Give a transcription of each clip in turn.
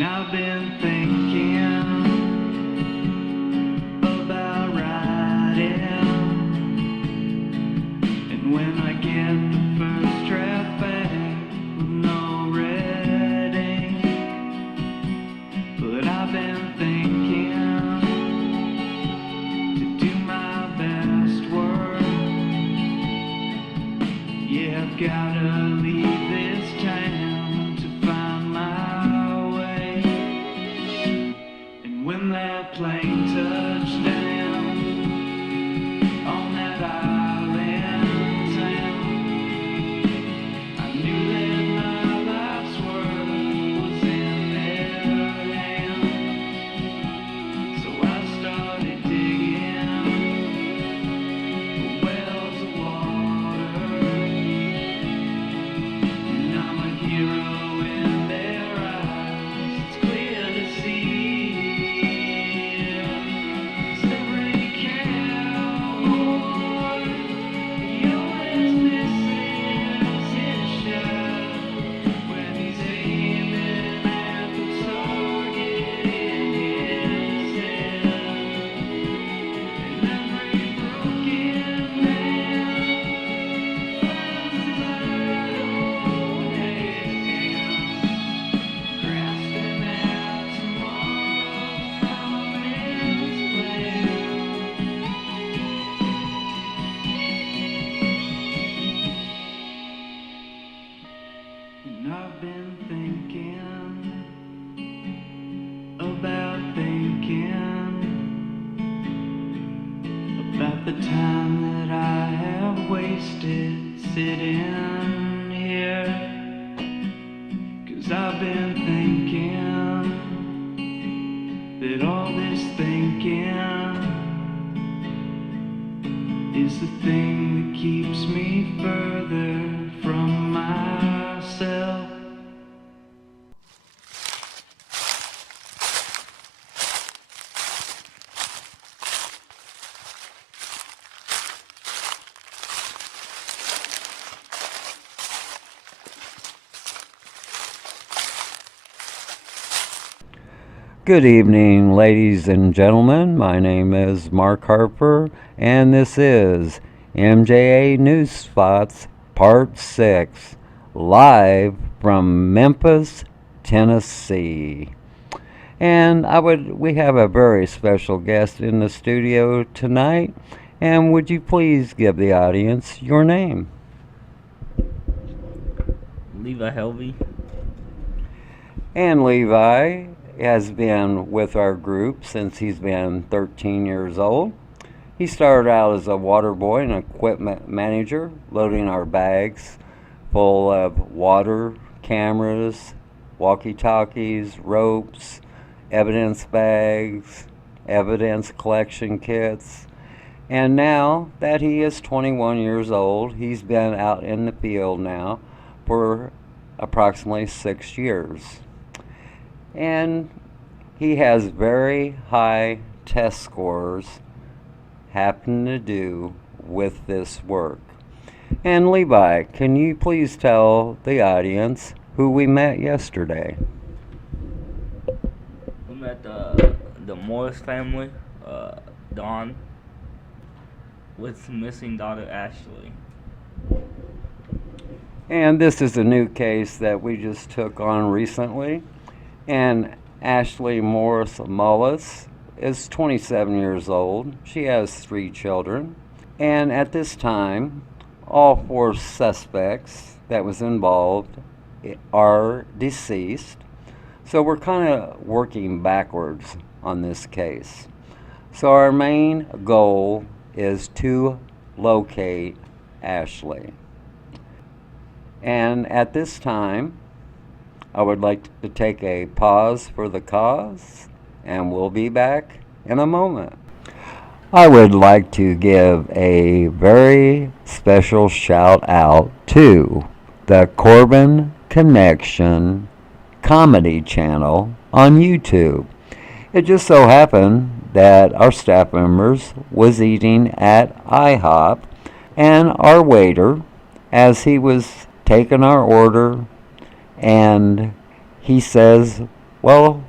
And I've been thinking about riding, and when I get the first draft back with no reading, but I've been thinking to do my best work. Yeah, I've gotta leave this town to find my way. And when that plane touched down on that island town, I knew that my life's work was in their hands. So I started digging for wells of water, and I'm a hero in their eyes. It's clear to see. Every cowboy, he always misses his shot when he's aiming at the target in his head. And every broken man finds his own hand, grasping at tomorrow from a man's plan. And I've been thinking about the time that I have wasted sitting here. 'Cause I've been thinking that all this thinking is the thing that keeps me further from myself. Good evening, ladies and gentlemen. My name is Mark Harper, and this is MJA News Spots Part 6, live from Memphis, Tennessee. And we have a very special guest in the studio tonight. And would you please give the audience your name? Levi Helvey. And Levi has been with our group since he's been 13 years old. He started out as a water boy and equipment manager, loading our bags full of water, cameras, walkie-talkies, ropes, evidence bags, evidence collection kits. And now that he is 21 years old, he's been out in the field now for approximately 6 years. And he has very high test scores having to do with this work. And Levi, can you please tell the audience who we met yesterday? We met the Morris family, Dawn, with missing daughter Ashley. And this is a new case that we just took on recently. And Ashley Morris Mullis is 27 years old. She has 3 children. And at this time, all 4 suspects that was involved are deceased. So we're kind of working backwards on this case. So our main goal is to locate Ashley. And at this time, I would like to take a pause for the cause, and we'll be back in a moment. I would like to give a very special shout out to the Corbin Connection comedy channel on YouTube. It just so happened that our staff members was eating at IHOP, and our waiter, as he was taking our order, and he says, Well,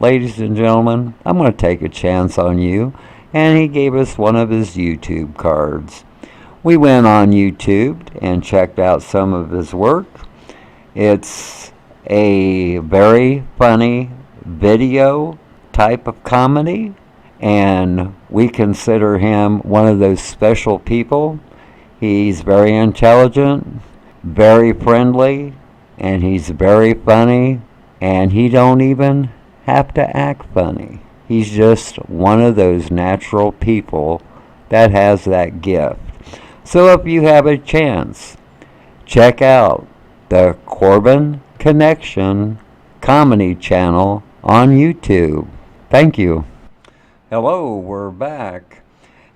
ladies and gentlemen, I'm going to take a chance on you. And he gave us one of his YouTube cards. We went on YouTube and checked out some of his work. It's a very funny video type of comedy, and we consider him one of those special people. He's very intelligent, very friendly, and he's very funny, and he don't even have to act funny. He's just one of those natural people that has that gift. So if you have a chance, check out the Corbin Connection comedy channel on YouTube. Thank you. Hello, we're back.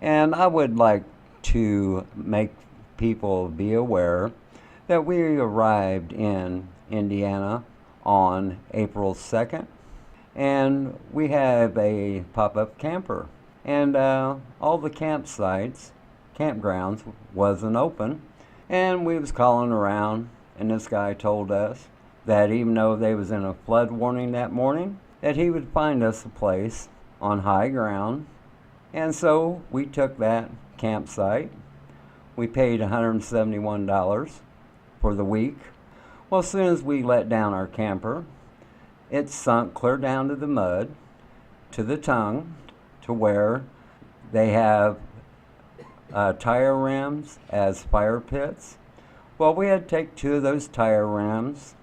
And I would like to make people be aware that we arrived in Indiana on April 2nd, and we have a pop-up camper. And all the campgrounds wasn't open, and we was calling around, and this guy told us that even though they was in a flood warning that morning, that he would find us a place on high ground. And so we took that campsite. We paid $171 for the week. Well, as soon as we let down our camper, it sunk clear down to the mud, to the tongue, to where they have tire rims as fire pits. Well, we had to take 2 of those tire rims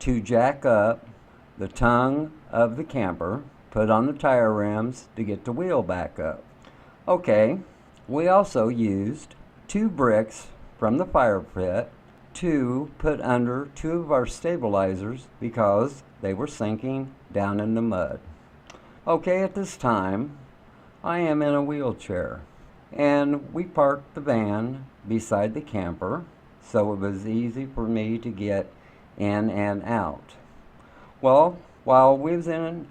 to jack up the tongue of the camper, put on the tire rims to get the wheel back up. Okay, we also used 2 bricks from the fire pit to put under 2 of our stabilizers because they were sinking down in the mud. Okay, at this time, I am in a wheelchair, and we parked the van beside the camper, so it was easy for me to get in and out. Well, while we was in,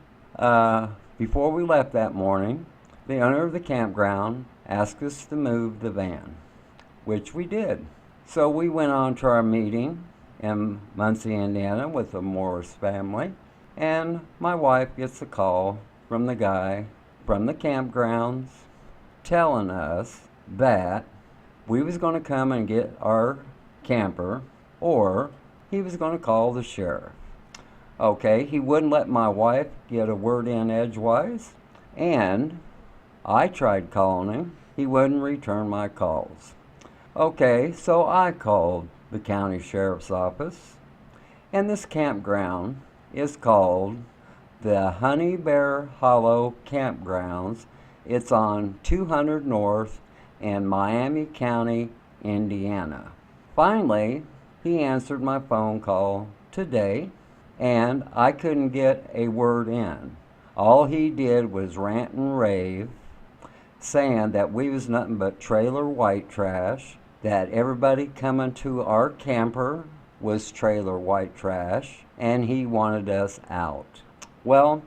before we left that morning, the owner of the campground asked us to move the van, which we did. So we went on to our meeting in Muncie, Indiana with the Morris family, and my wife gets a call from the guy from the campgrounds telling us that we was going to come and get our camper, or he was going to call the sheriff. Okay, he wouldn't let my wife get a word in edgewise, and I tried calling him. He wouldn't return my calls. Okay, so I called the county sheriff's office, and this campground is called the Honey Bear Hollow Campgrounds. It's on 200 North in Miami County, Indiana. Finally, he answered my phone call today, and I couldn't get a word in. All he did was rant and rave, saying that we was nothing but trailer white trash, that everybody coming to our camper was trailer white trash, and he wanted us out. Well,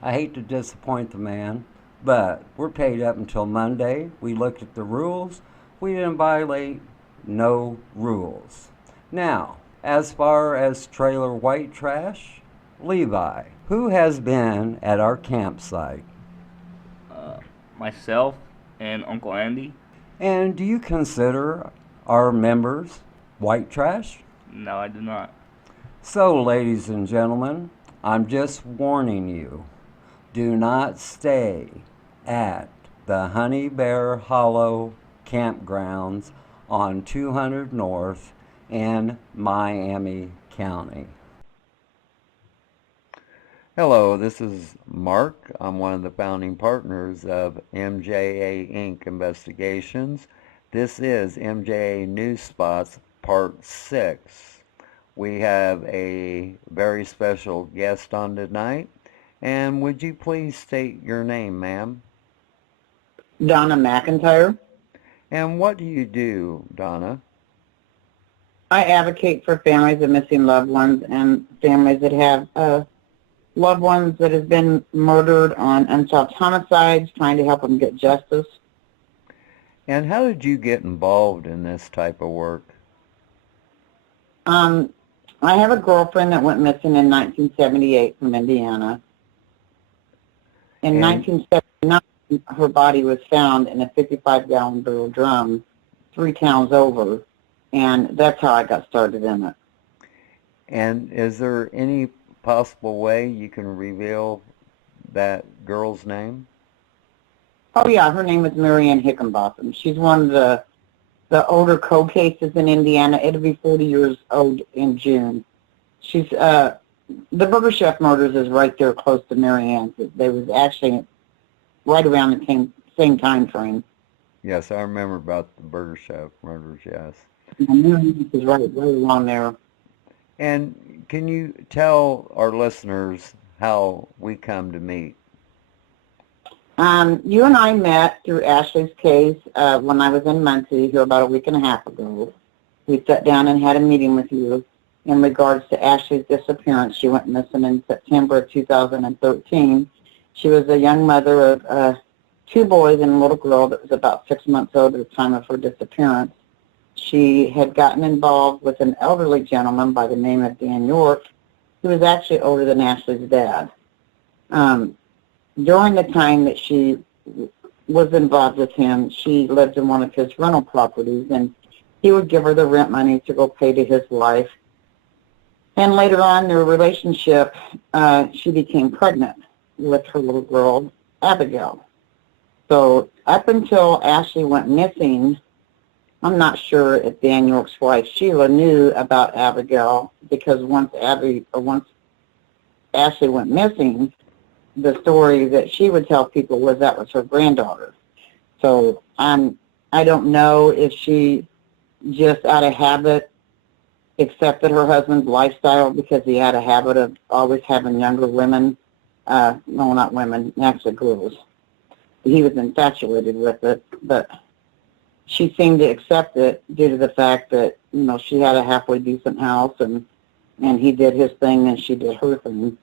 I hate to disappoint the man, but we're paid up until Monday. We looked at the rules. We didn't violate no rules. Now, as far as trailer white trash, Levi, who has been at our campsite? Myself and Uncle Andy. And do you consider our members white trash? No, I do not. So, ladies and gentlemen, I'm just warning you, do not stay at the Honey Bear Hollow Campgrounds on 200 North in Miami County. Hello, this is Mark. I'm one of the founding partners of MJA Inc. Investigations. This is MJA News Spots Part 6. We have a very special guest on tonight. And would you please state your name, ma'am? Donna McIntyre. And what do you do, Donna? I advocate for families of missing loved ones and families that have loved ones that have been murdered on unsolved homicides, trying to help them get justice. And how did you get involved in this type of work? I have a girlfriend that went missing in 1978 from Indiana. In And 1979, her body was found in a 55-gallon barrel drum 3 towns over, and that's how I got started in it. and is there any possible way you can reveal that girl's name? Oh, yeah, her name is Mary Ann Hickenbotham. She's one of the older cold cases in Indiana. It'll be 40 years old in June. She's, the Burger Chef murders is right there close to Mary Ann's. They was actually right around the same time frame. Yes, I remember about the Burger Chef murders, yes. And Mary Ann's is right along there. And can you tell our listeners how we come to meet? You and I met through Ashley's case when I was in Muncie here about a week and a half ago. We sat down and had a meeting with you in regards to Ashley's disappearance. She went missing in September of 2013. She was a young mother of 2 boys and a little girl that was about 6 months old at the time of her disappearance. She had gotten involved with an elderly gentleman by the name of Dan York, who was actually older than Ashley's dad. During the time that she was involved with him, she lived in one of his rental properties, and he would give her the rent money to go pay to his wife. And later on in their relationship, she became pregnant with her little girl, Abigail. So up until Ashley went missing, I'm not sure if Dan York's wife, Sheila, knew about Abigail, because once Ashley went missing, the story that she would tell people was that was her granddaughter. So I don't know if she just out of habit accepted her husband's lifestyle because he had a habit of always having younger women, no, not women, actually girls. He was infatuated with it, but she seemed to accept it due to the fact that, you know, she had a halfway decent house, and he did his thing and she did her thing.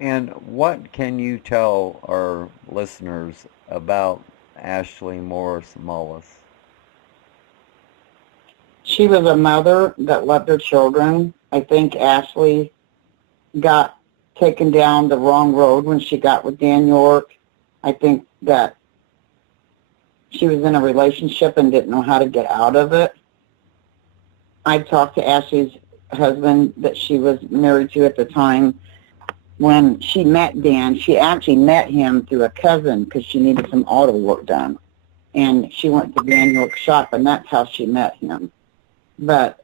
And what can you tell our listeners about Ashley Morris Mullis? She was a mother that loved her children. I think Ashley got taken down the wrong road when she got with Dan York. I think that she was in a relationship and didn't know how to get out of it. I talked to Ashley's husband that she was married to at the time. When she met Dan, she actually met him through a cousin because she needed some auto work done. And she went to Dan York's shop, and that's how she met him. But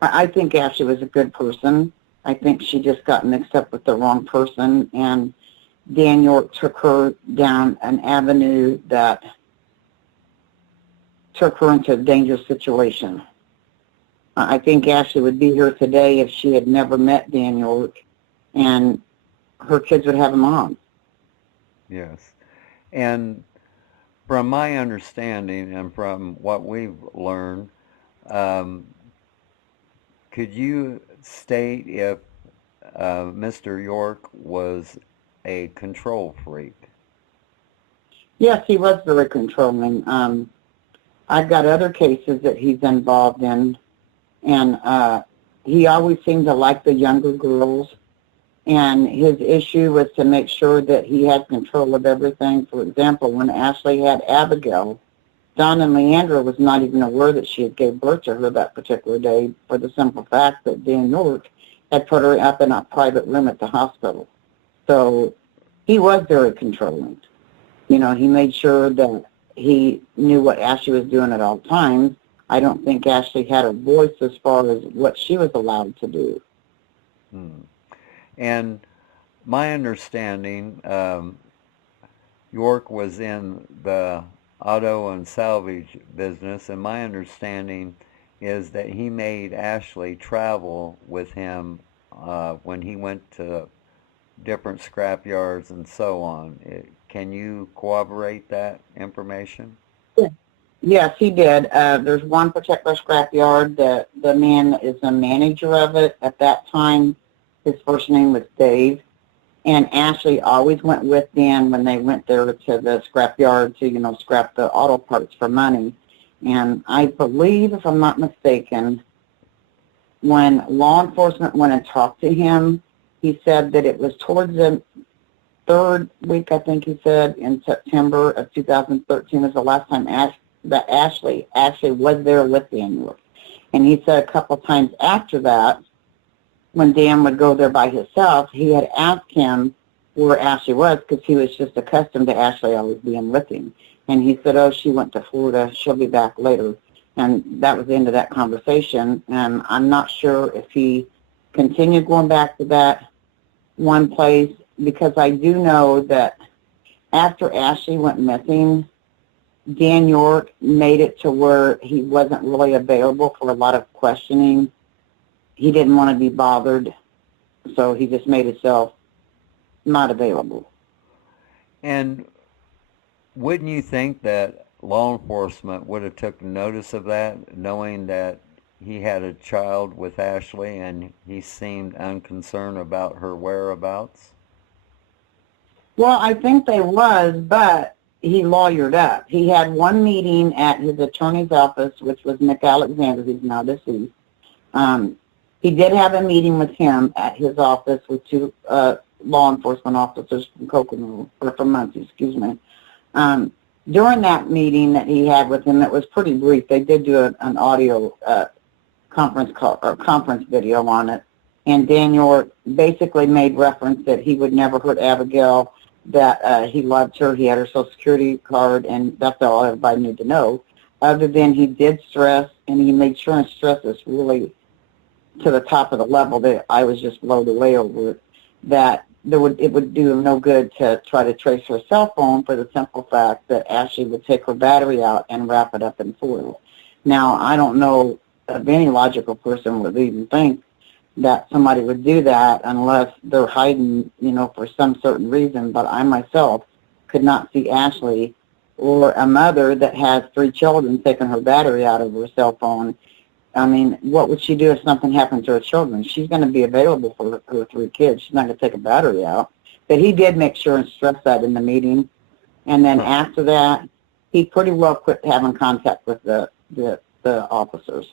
I think Ashley was a good person. I think she just got mixed up with the wrong person, and Dan York took her down an avenue that took her into a dangerous situation. I think Ashley would be here today if she had never met Dan York, and her kids would have a mom. Yes. And from my understanding and from what we've learned, could you state if Mr. York was a control freak? Yes, he was very controlling. I've got other cases that he's involved in, and he always seemed to like the younger girls. And his issue was to make sure that he had control of everything. For example, when Ashley had Abigail, Don and Leandra was not even aware that she had gave birth to her that particular day, for the simple fact that Dan York had put her up in a private room at the hospital. So he was very controlling. You know, he made sure that he knew what Ashley was doing at all times. I don't think Ashley had a voice as far as what she was allowed to do. And my understanding, York was in the auto and salvage business, and my understanding is that he made Ashley travel with him when he went to different scrap yards and so on. Can you corroborate that information? Yeah. Yes, he did. There's one particular scrap yard that the man is the manager of it. At that time, his first name was Dave, and Ashley always went with Dan when they went there to the scrap yard to, you know, scrap the auto parts for money. And I believe, if I'm not mistaken, when law enforcement went and talked to him, he said that it was towards the third week, I think he said, in September of 2013 was the last time that Ashley actually was there with Daniel. And he said a couple times after that, when Dan would go there by himself, he had asked him where Ashley was because he was just accustomed to Ashley always being with him. And he said, oh, she went to Florida. She'll be back later. And that was the end of that conversation. And I'm not sure if he continued going back to that one place, because I do know that after Ashley went missing, Dan York made it to where he wasn't really available for a lot of questioning. He didn't want to be bothered, so he just made himself not available. And wouldn't you think that law enforcement would have took notice of that, knowing that he had a child with Ashley and he seemed unconcerned about her whereabouts? Well, I think they was, but he lawyered up. He had one meeting at his attorney's office, which was Nick Alexander, who's now deceased. He did have a meeting with him at his office with two law enforcement officers from Kokomo, or from Muncie, excuse me. During that meeting that he had with him, it was pretty brief. They did do an audio conference call or conference video on it, and Daniel basically made reference that he would never hurt Abigail, that he loved her, he had her Social Security card, and that's all everybody needed to know. Other than he did stress, and he made sure and stress this really to the top of the level that I was just blown away over it, that it would do him no good to try to trace her cell phone for the simple fact that Ashley would take her battery out and wrap it up in foil. Now, I don't know if any logical person would even think that somebody would do that unless they're hiding, for some certain reason, but I myself could not see Ashley or a mother that has 3 children taking her battery out of her cell phone. I mean, what would she do if something happened to her children? She's going to be available for her 3 kids. She's not going to take a battery out. But he did make sure and stress that in the meeting. And then after that, he pretty well quit having contact with the officers.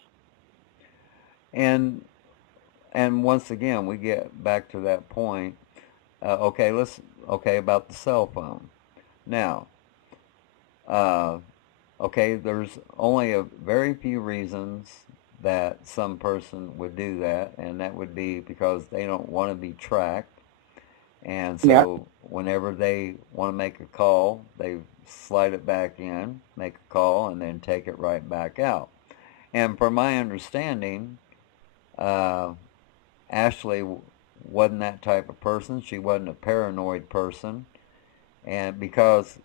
And once again, we get back to that point. Okay, about the cell phone. Now, there's only a very few reasons that some person would do that, and that would be because they don't want to be tracked. And so whenever they want to make a call, they slide it back in, make a call, and then take it right back out. And from my understanding, Ashley wasn't that type of person. She wasn't a paranoid person. And because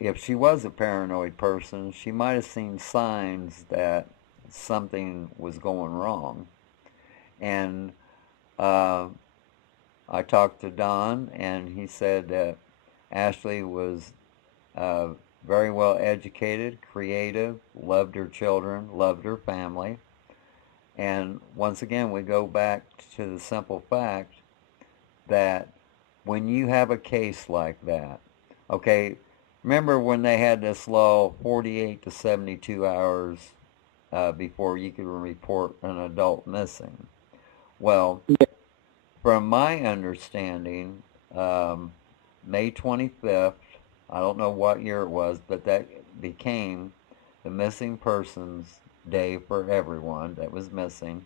if she was a paranoid person, she might have seen signs that something was going wrong. And I talked to Don, and he said that Ashley was very well educated, creative, loved her children, loved her family. And once again, we go back to the simple fact that when you have a case like that, remember when they had this law, 48 to 72 hours before you could report an adult missing? Well, from my understanding, May 25th, I don't know what year it was, but that became the Missing Persons Day for everyone that was missing.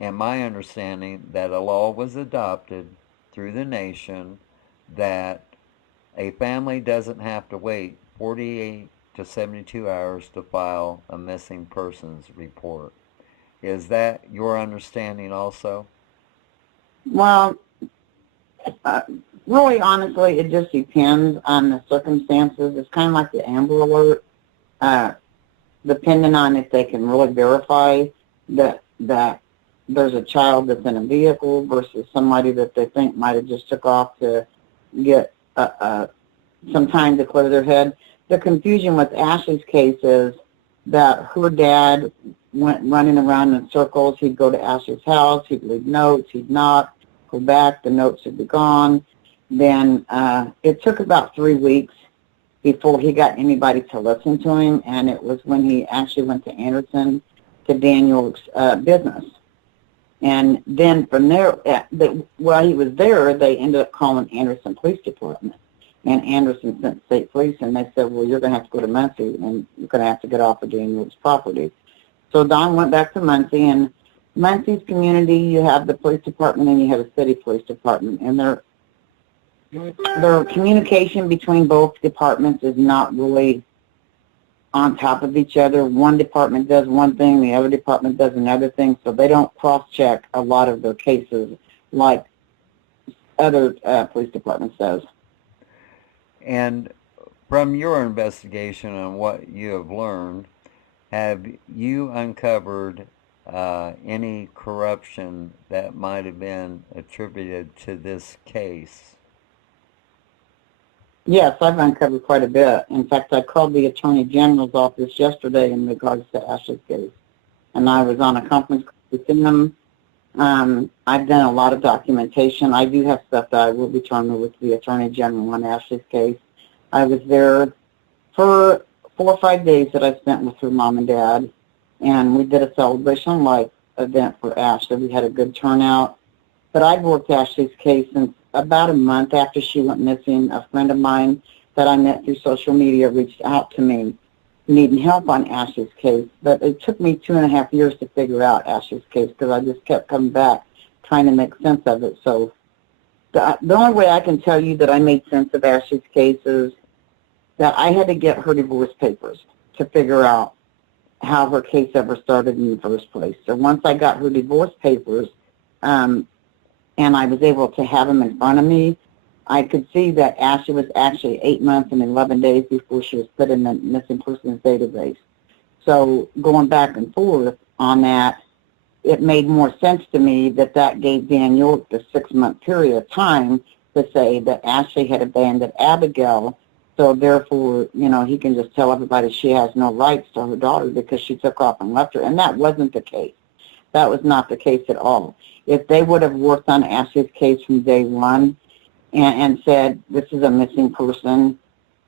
And my understanding that a law was adopted through the nation that a family doesn't have to wait 48 to 72 hours to file a missing persons report. Is that your understanding also? Well, really, honestly, it just depends on the circumstances. It's kind of like the Amber Alert, depending on if they can really verify that there's a child that's in a vehicle versus somebody that they think might have just took off to get some time to clear their head. The confusion with Ashley's case is that her dad went running around in circles. He'd go to Ashley's house, he'd leave notes, he'd knock, go back, the notes would be gone. Then it took about 3 weeks before he got anybody to listen to him, and it was when he actually went to Anderson to Daniel's business. And then from there, while he was there, they ended up calling Anderson Police Department. And Anderson sent state police, and they said, well, you're going to have to go to Muncie, and you're going to have to get off of Daniel's property. So Don went back to Muncie, and Muncie's community, you have the police department and you have a city police department, and their communication between both departments is not really on top of each other. One department does one thing, the other department does another thing, so they don't cross-check a lot of their cases like other police departments does. And from your investigation on what you have learned, have you uncovered any corruption that might have been attributed to this case? Yes, I've uncovered quite a bit. In fact, I called the Attorney General's office yesterday in regards to Ashley's case, and I was on a conference call with them. I've done a lot of documentation. I do have stuff that I will be turning over to the Attorney General on Ashley's case. I was there for 4 or 5 days that I spent with her mom and dad, and we did a celebration life event for Ashley. We had a good turnout. But I've worked Ashley's case since about a month after she went missing. A friend of mine that I met through social media reached out to me needing help on Ashley's case. But it took me 2.5 years to figure out Ashley's case because I just kept coming back trying to make sense of it. So the only way I can tell you that I made sense of Ashley's case is that I had to get her divorce papers to figure out how her case ever started in the first place. So once I got her divorce papers, and I was able to have them in front of me, I could see that Ashley was actually 8 months and 11 days before she was put in the missing persons database. So going back and forth on that, it made more sense to me that that gave Dan York the 6-month period of time to say that Ashley had abandoned Abigail. So therefore, you know, he can just tell everybody she has no rights to her daughter because she took off and left her. And that wasn't the case. That was not the case at all. If they would have worked on Ashley's case from day one and said, this is a missing person,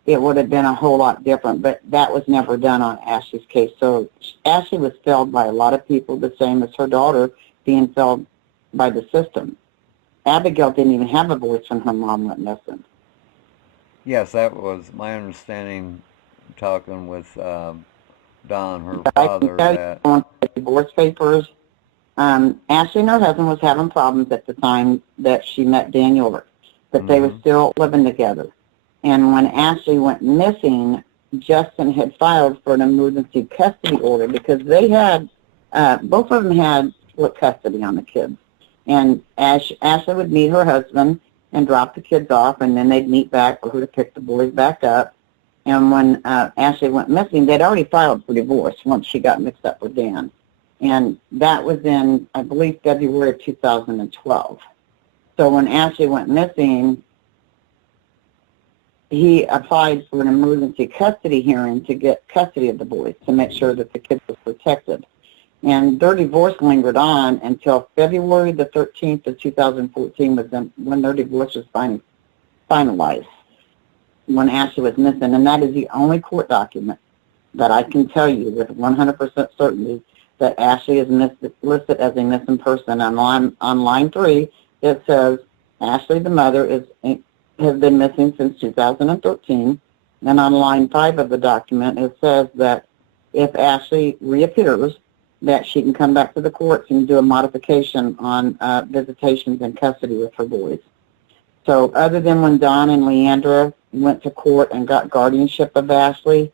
it would have been a whole lot different. But that was never done on Ashley's case. So Ashley was failed by a lot of people, the same as her daughter being failed by the system. Abigail didn't even have a voice when her mom went missing. Yes, that was my understanding, talking with Don, her father, that... On the divorce papers, Ashley and her husband was having problems at the time that she met Dan York, but they were still living together. And when Ashley went missing, Justin had filed for an emergency custody order because they had, both of them had split custody on the kids. And Ashley would meet her husband and drop the kids off, and then they'd meet back for her to pick the boys back up. And when Ashley went missing, they'd already filed for divorce once she got mixed up with Dan. And that was in, I believe, February of 2012. So when Ashley went missing, he applied for an emergency custody hearing to get custody of the boys to make sure that the kids were protected. And their divorce lingered on until February the 13th of 2014 was when their divorce was finalized, when Ashley was missing. And that is the only court document that I can tell you with 100% certainty that Ashley is listed as a missing person. And on line 3, it says Ashley, the mother, has been missing since 2013. And on line 5 of the document, it says that if Ashley reappears, that she can come back to the courts and do a modification on visitations and custody with her boys. So other than when Don and Leandra went to court and got guardianship of Ashley,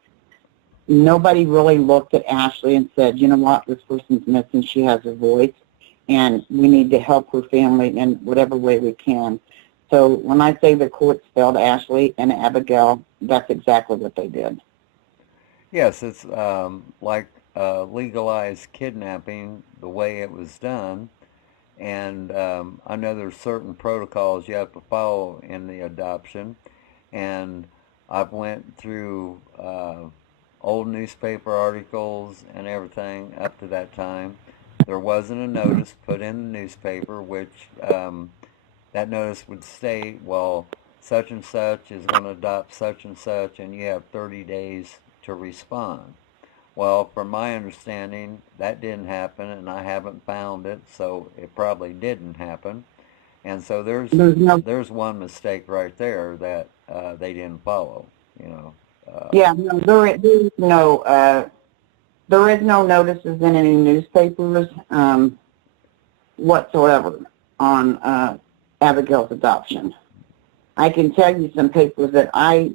nobody really looked at Ashley and said, you know what, this person's missing, she has a voice, and we need to help her family in whatever way we can. So when I say the courts failed Ashley and Abigail, that's exactly what they did. Yes, it's like legalized kidnapping, the way it was done. And I know there's certain protocols you have to follow in the adoption. And I've went through old newspaper articles and everything up to that time. There wasn't a notice put in the newspaper, which that notice would state, well, such and such is going to adopt such and such, and you have 30 days to respond. Well, from my understanding, that didn't happen, and I haven't found it, so it probably didn't happen. And so There's no, there's one mistake right there that they didn't follow. You know, yeah, no, there is no notices in any newspapers whatsoever on Abigail's adoption. I can tell you some papers that I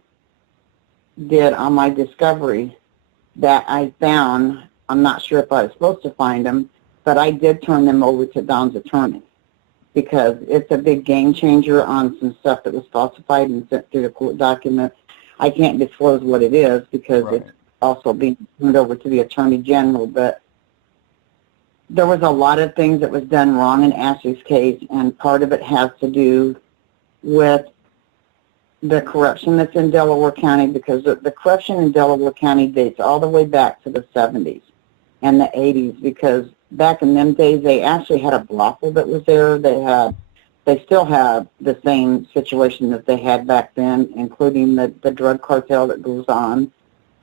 did on my discovery that I found. I'm not sure if I was supposed to find them, but I did turn them over to Don's attorney because it's a big game changer on some stuff that was falsified and sent through the court documents. I can't disclose what it is because Right. it's also being turned over to the Attorney General, but there was a lot of things that was done wrong in Ashley's case, and part of it has to do with the corruption that's in Delaware County, because the corruption in Delaware County dates all the way back to the 70s and the 80s, because back in them days they actually had a brothel that was there. They still have the same situation that they had back then, including the drug cartel that goes on.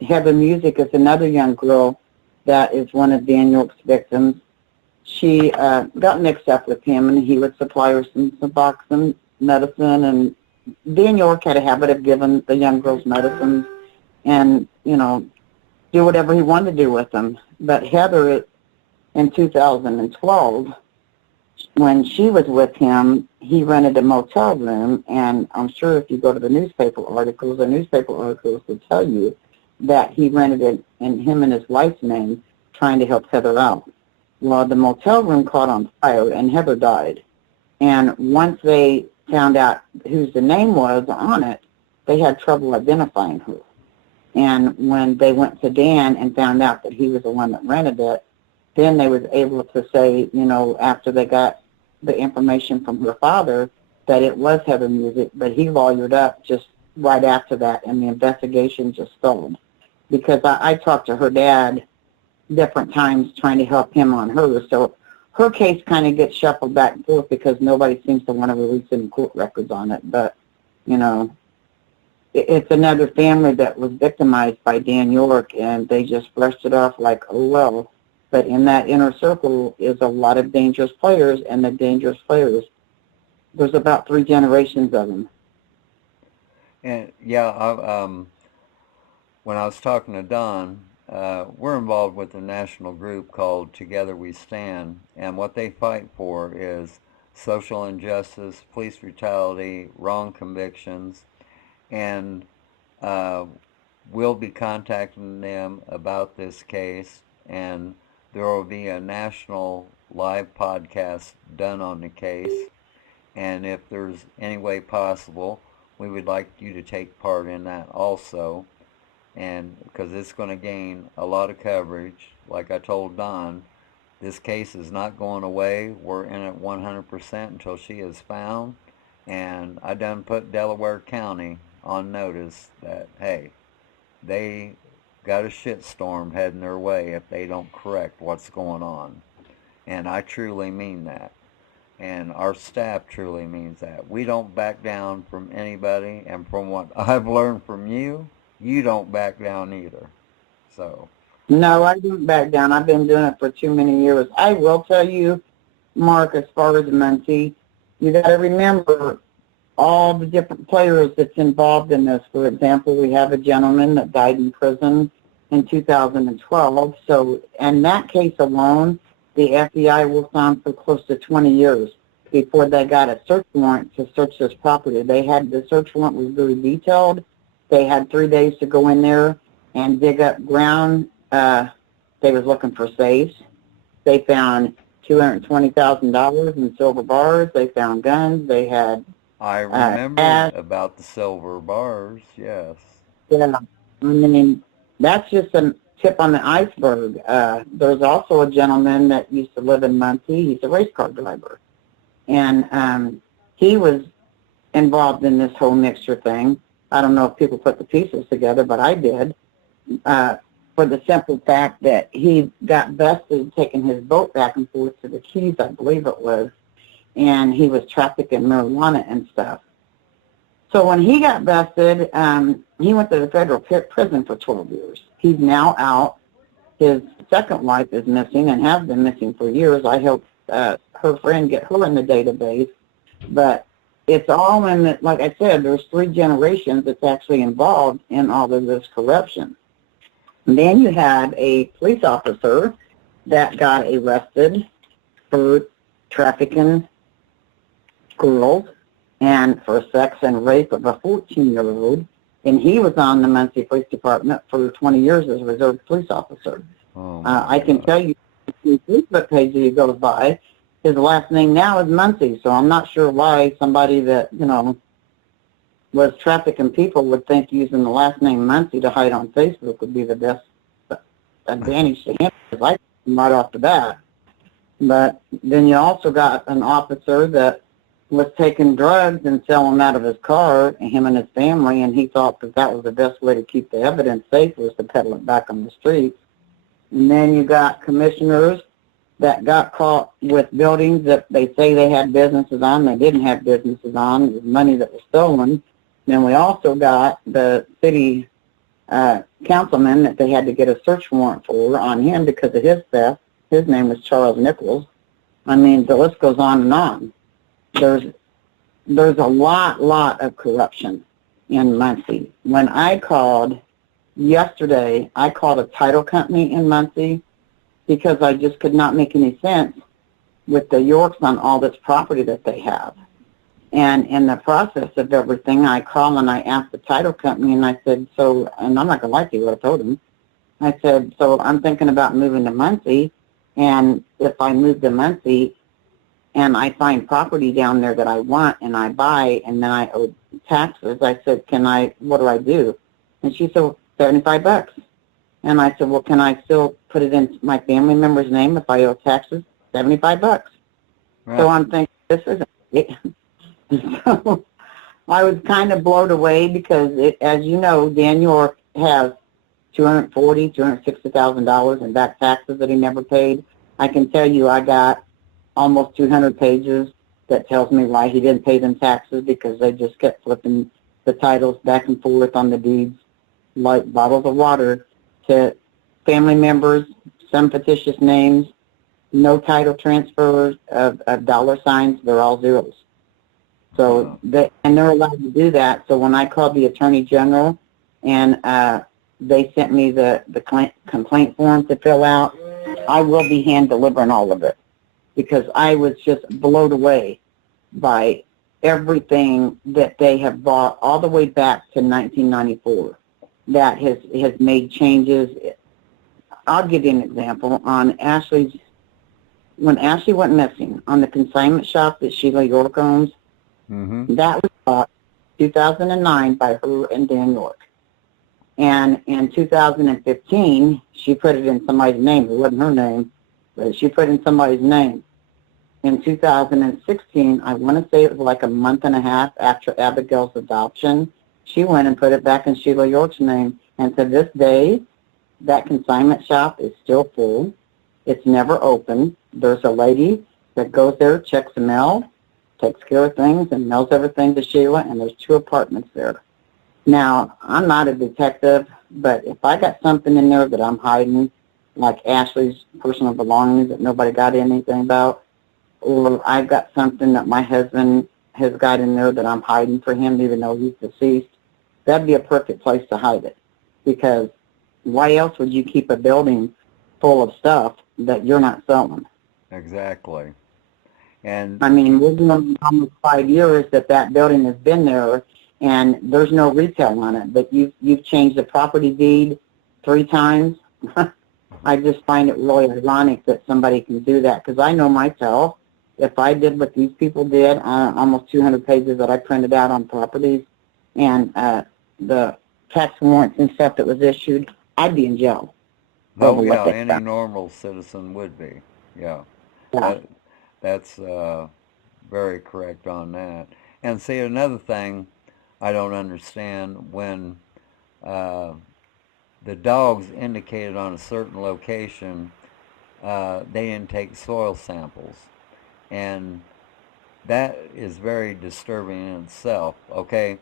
Heather Music is another young girl that is one of Dan York's victims. She got mixed up with him, and he would supply her some Suboxone medicine, and Dan York had a habit of giving the young girls medicines and, do whatever he wanted to do with them. But Heather, in 2012, when she was with him, he rented a motel room, and I'm sure if you go to the newspaper articles will tell you that he rented it in him and his wife's name, trying to help Heather out. Well, the motel room caught on fire, and Heather died. And once they found out whose the name was on it, they had trouble identifying her. And when they went to Dan and found out that he was the one that rented it, then they was able to say, after they got the information from her father, that it was Heather Music, but he lawyered up just right after that, and the investigation just stalled. Because I talked to her dad different times trying to help him on hers, so her case kind of gets shuffled back and forth because nobody seems to want to release any court records on it. But, it's another family that was victimized by Dan York, and they just brushed it off like, oh, well. But in that inner circle is a lot of dangerous players, and the dangerous players, there's about 3 generations of them. and yeah, when I was talking to Don, we're involved with a national group called Together We Stand, and what they fight for is social injustice, police brutality, wrong convictions, and we'll be contacting them about this case, and there will be a national live podcast done on the case, and if there's any way possible, we would like you to take part in that also, and because it's going to gain a lot of coverage. Like I told Don, this case is not going away. We're in it 100% until she is found, and I done put Delaware County on notice that, hey, they got a shitstorm heading their way if they don't correct what's going on. And I truly mean that. And our staff truly means that. We don't back down from anybody, and from what I've learned from you, you don't back down either. So. No, I didn't back down. I've been doing it for too many years. I will tell you, Mark, as far as Muncie, you got to remember all the different players that's involved in this. For example, we have a gentleman that died in prison in 2012. So, in that case alone, the FBI worked on for close to 20 years before they got a search warrant to search this property. The search warrant was very detailed. They had 3 days to go in there and dig up ground. They was looking for safes. They found $220,000 in silver bars. They found guns. They had I remember about the silver bars, yes. Yeah, I mean, that's just a tip on the iceberg. There's also a gentleman that used to live in Muncie. He's a race car driver. And he was involved in this whole mixture thing. I don't know if people put the pieces together, but I did. For the simple fact that he got busted taking his boat back and forth to the Keys, I believe it was, and he was trafficking marijuana and stuff. So when he got busted, he went to the federal prison for 12 years. He's now out, his second wife is missing and has been missing for years. I helped her friend get her in the database, but it's all in the, like I said, there's 3 generations that's actually involved in all of this corruption. And then you had a police officer that got arrested for trafficking girls and for sex and rape of a 14-year-old, and he was on the Muncie Police Department for 20 years as a reserve police officer. Oh, I can tell you, the Facebook page that he goes by, his last name now is Muncie, so I'm not sure why somebody that, you know, was trafficking people would think using the last name Muncie to hide on Facebook would be the best advantage to him, because I him right off the bat. But then you also got an officer that was taking drugs and selling them out of his car, him and his family, and he thought that that was the best way to keep the evidence safe, was to peddle it back on the streets. And then you got commissioners that got caught with buildings that they say they had businesses on, they didn't have businesses on, it was money that was stolen. Then we also got the city councilman that they had to get a search warrant for on him because of his theft. His name was Charles Nichols. I mean, the list goes on and on. There's a lot of corruption in Muncie. When I called yesterday, I called a title company in Muncie because I just could not make any sense with the Yorks on all this property that they have. And in the process of everything, I called and I asked the title company, and I said, so, and I'm not going to lie to you what I told him. I said, so I'm thinking about moving to Muncie, and if I move to Muncie and I find property down there that I want and I buy and then I owe taxes, I said, what do I do? And she said, well, $75. And I said, well, can I still put it in my family member's name if I owe taxes? $75. Right. So I'm thinking, this isn't it. So I was kind of blown away because, as you know, Dan York has $260,000 in back taxes that he never paid. I can tell you I got almost 200 pages that tells me why he didn't pay them taxes, because they just kept flipping the titles back and forth on the deeds like bottles of water to family members, some fictitious names, no title transfers of dollar signs, they're all zeros. So, they're allowed to do that. So when I called the Attorney General and they sent me the complaint form to fill out, I will be hand delivering all of it, because I was just blown away by everything that they have bought all the way back to 1994 that has made changes. I'll give you an example. On when Ashley went missing, on the consignment shop that Sheila York owns, that was bought in 2009 by her and Dan York. And in 2015, she put it in somebody's name. It wasn't her name, but she put it in somebody's name. In 2016, I want to say it was like a month and a half after Abigail's adoption, she went and put it back in Sheila York's name. And to this day, that consignment shop is still full. It's never open. There's a lady that goes there, checks the mail, takes care of things, and mails everything to Sheila, and there's 2 apartments there. Now, I'm not a detective, but if I got something in there that I'm hiding, like Ashley's personal belongings that nobody got anything about, or I've got something that my husband has got in there that I'm hiding for him even though he's deceased, that'd be a perfect place to hide it. Because why else would you keep a building full of stuff that you're not selling? Exactly. And I mean, we're doing almost 5 years that building has been there, and there's no retail on it. But you've changed the property deed 3 times. I just find it really ironic that somebody can do that, because I know myself, if I did what these people did on almost 200 pages that I printed out on properties and the tax warrants and stuff that was issued, I'd be in jail. Oh, yeah, any normal citizen would be. Yeah. Yeah. That's very correct on that. And see, another thing I don't understand, when the dogs indicated on a certain location, they didn't take soil samples. And that is very disturbing in itself. Okay,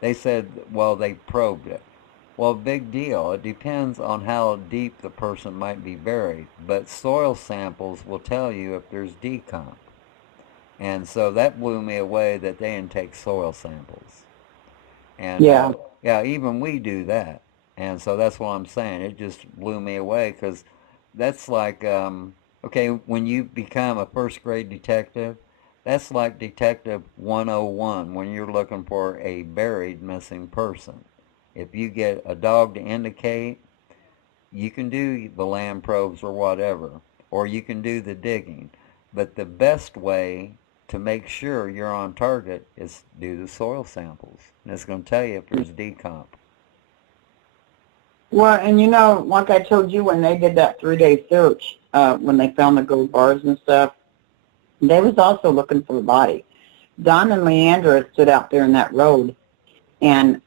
they said, well, they probed it. Well, big deal. It depends on how deep the person might be buried, but soil samples will tell you if there's decomp. And so that blew me away that they didn't take soil samples. And Yeah. yeah, even we do that. And so that's what I'm saying. It just blew me away because that's like, okay, when you become a first grade detective, that's like Detective 101 when you're looking for a buried missing person. If you get a dog to indicate, you can do the land probes or whatever, or you can do the digging. But the best way to make sure you're on target is do the soil samples. And it's going to tell you if there's decomp. Well, and like I told you, when they did that 3-day search, when they found the gold bars and stuff, they was also looking for a body. Don and Leandra stood out there in that road and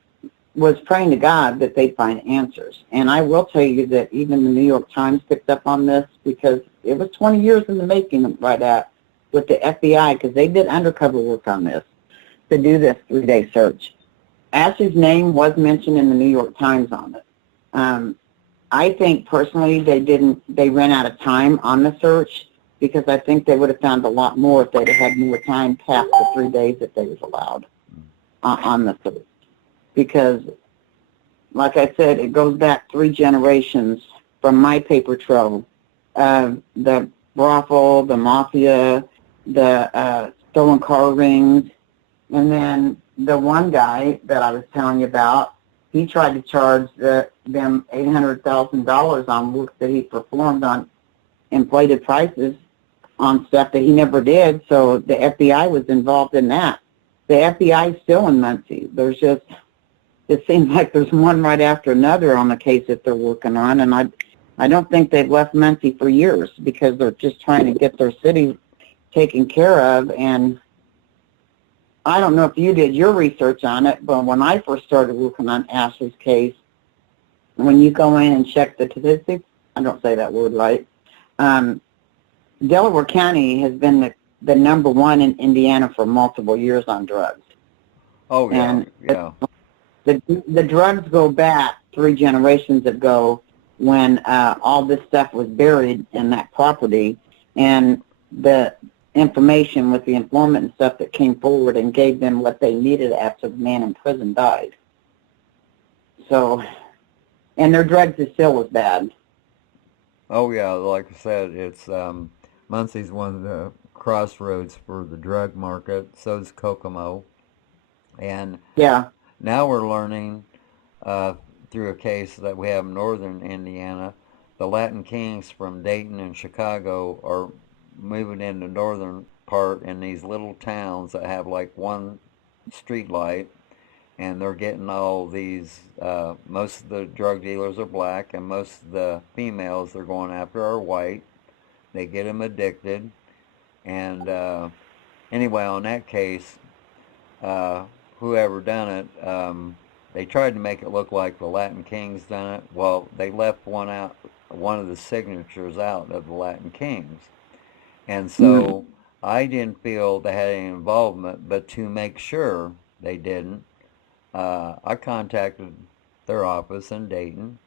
was praying to God that they'd find answers. And I will tell you that even the New York Times picked up on this because it was 20 years in the making right at with the FBI because they did undercover work on this to do this 3-day search. Ashley's name was mentioned in the New York Times on it. I think personally they ran out of time on the search because I think they would have found a lot more if they'd have had more time past the 3 days that they was allowed on the search. Because, like I said, it goes back 3 generations from my paper trail. The brothel, the mafia, the stolen car rings, and then the one guy that I was telling you about, he tried to charge them $800,000 on work that he performed on inflated prices on stuff that he never did, so the FBI was involved in that. The FBI is still in Muncie. It seems like there's one right after another on the case that they're working on, and I don't think they've left Muncie for years because they're just trying to get their city taken care of. And I don't know if you did your research on it, but when I first started working on Ashley's case, when you go in and check the statistics, I don't say that word right, Delaware County has been the number 1 in Indiana for multiple years on drugs. Oh, yeah, And yeah. The drugs go back 3 generations ago when all this stuff was buried in that property, and the information with the informant and stuff that came forward and gave them what they needed after the man in prison died. So, and their drugs is still as bad. Oh, yeah, like I said, it's Muncie's one of the crossroads for the drug market. So is Kokomo. And Yeah. now we're learning through a case that we have in northern Indiana, the Latin Kings from Dayton and Chicago are moving in the northern part in these little towns that have like one street light, and they're getting all these, most of the drug dealers are black, and most of the females they're going after are white. They get them addicted, and anyway, on that case, whoever done it, they tried to make it look like the Latin Kings done it. Well, they left one of the signatures out of the Latin Kings. And so I didn't feel they had any involvement, but to make sure they didn't, I contacted their office in Dayton,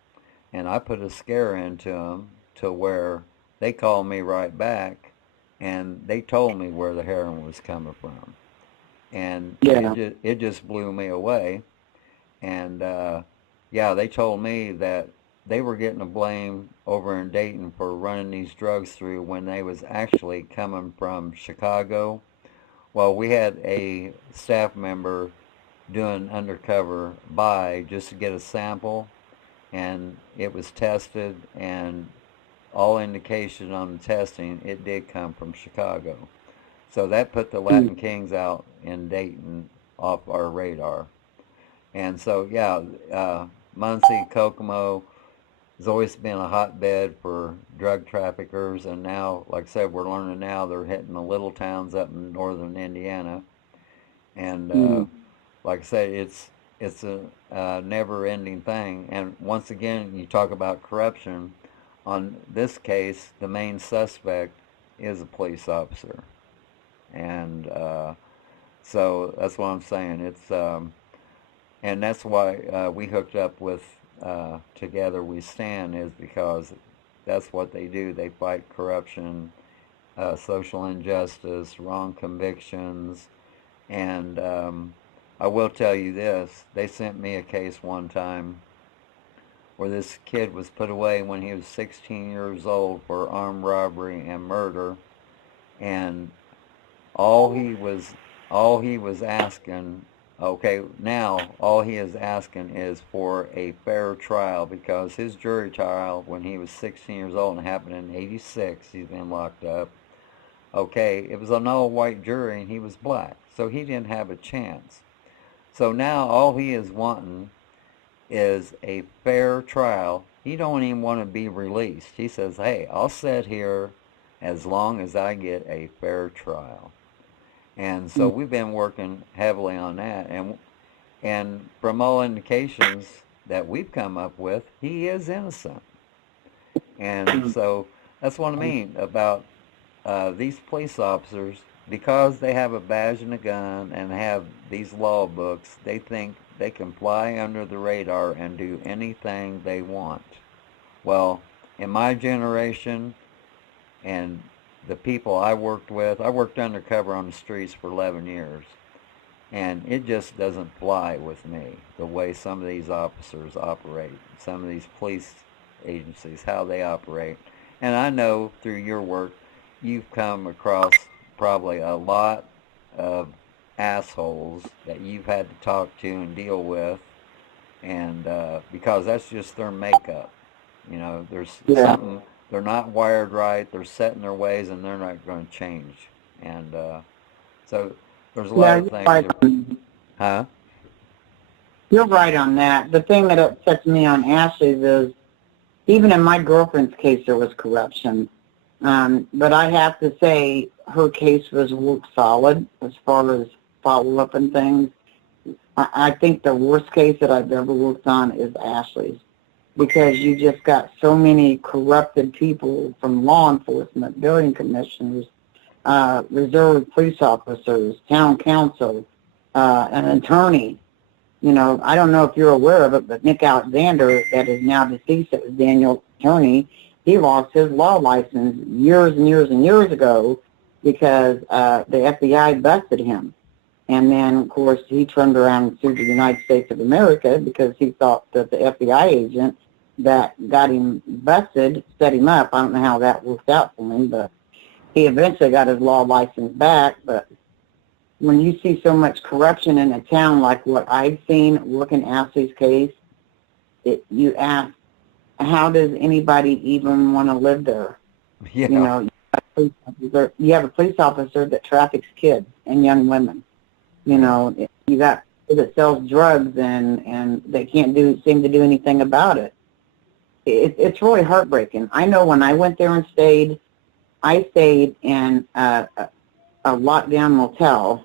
and I put a scare into them to where they called me right back, and they told me where the heroin was coming from. And it just blew me away. And yeah, they told me that they were getting the blame over in Dayton for running these drugs through when they was actually coming from Chicago. Well, we had a staff member doing undercover buy just to get a sample, and it was tested, and all indication on the testing, it did come from Chicago. So that put the Latin Kings out in Dayton off our radar. And so, yeah, Muncie, Kokomo has always been a hotbed for drug traffickers, and now, like I said, we're learning now they're hitting the little towns up in northern Indiana. And like I said, it's a never-ending thing. And once again, you talk about corruption. On this case, the main suspect is a police officer. And so that's what I'm saying. It's and that's why we hooked up with Together We Stand is because that's what they do. They fight corruption, social injustice, wrong convictions, and I will tell you this. They sent me a case one time where this kid was put away when he was 16 years old for armed robbery and murder, and all he was all he was asking, okay, now all he is asking is for a fair trial, because his jury trial when he was 16 years old and happened in '86, he's been locked up. Okay, it was an all-white jury and he was black, so he didn't have a chance. So now all he is wanting is a fair trial. He don't even want to be released. He says, hey, I'll sit here as long as I get a fair trial. And so we've been working heavily on that, and from all indications that we've come up with, he is innocent. And so that's what I mean about these police officers. Because they have a badge and a gun and have these law books, they think they can fly under the radar and do anything they want. Well, in my generation and the people I worked with, I worked undercover on the streets for 11 years, and it just doesn't fly with me, the way some of these officers operate, some of these police agencies, how they operate. And I know through your work, you've come across probably a lot of assholes that you've had to talk to and deal with, and because that's just their makeup. You know, there's something, they're not wired right, they're set in their ways, and they're not going to change. And so there's a lot of things. Huh? You're right on that. The thing that upsets me on Ashley's is, even in my girlfriend's case, there was corruption. But I have to say her case was worked solid as far as follow-up and things. I think the worst case that I've ever worked on is Ashley's, because you just got so many corrupted people, from law enforcement, building commissioners, reserve police officers, town council, an attorney. You know, I don't know if you're aware of it, but Nick Alexander, that is now deceased, that was Daniel's attorney, he lost his law license years and years and years ago because the FBI busted him. And then, of course, he turned around and sued the United States of America because he thought that the FBI agent that got him busted set him up. I don't know how that worked out for him, but he eventually got his law license back. But when you see so much corruption in a town like what I've seen working Ashley's case, you ask, how does anybody even want to live there? Yeah. You know, you have a police officer that traffics kids and young women. You know, you got people that sells drugs and they can't seem to do anything about it. It's really heartbreaking. I know when I went there and stayed, I stayed in a lockdown motel,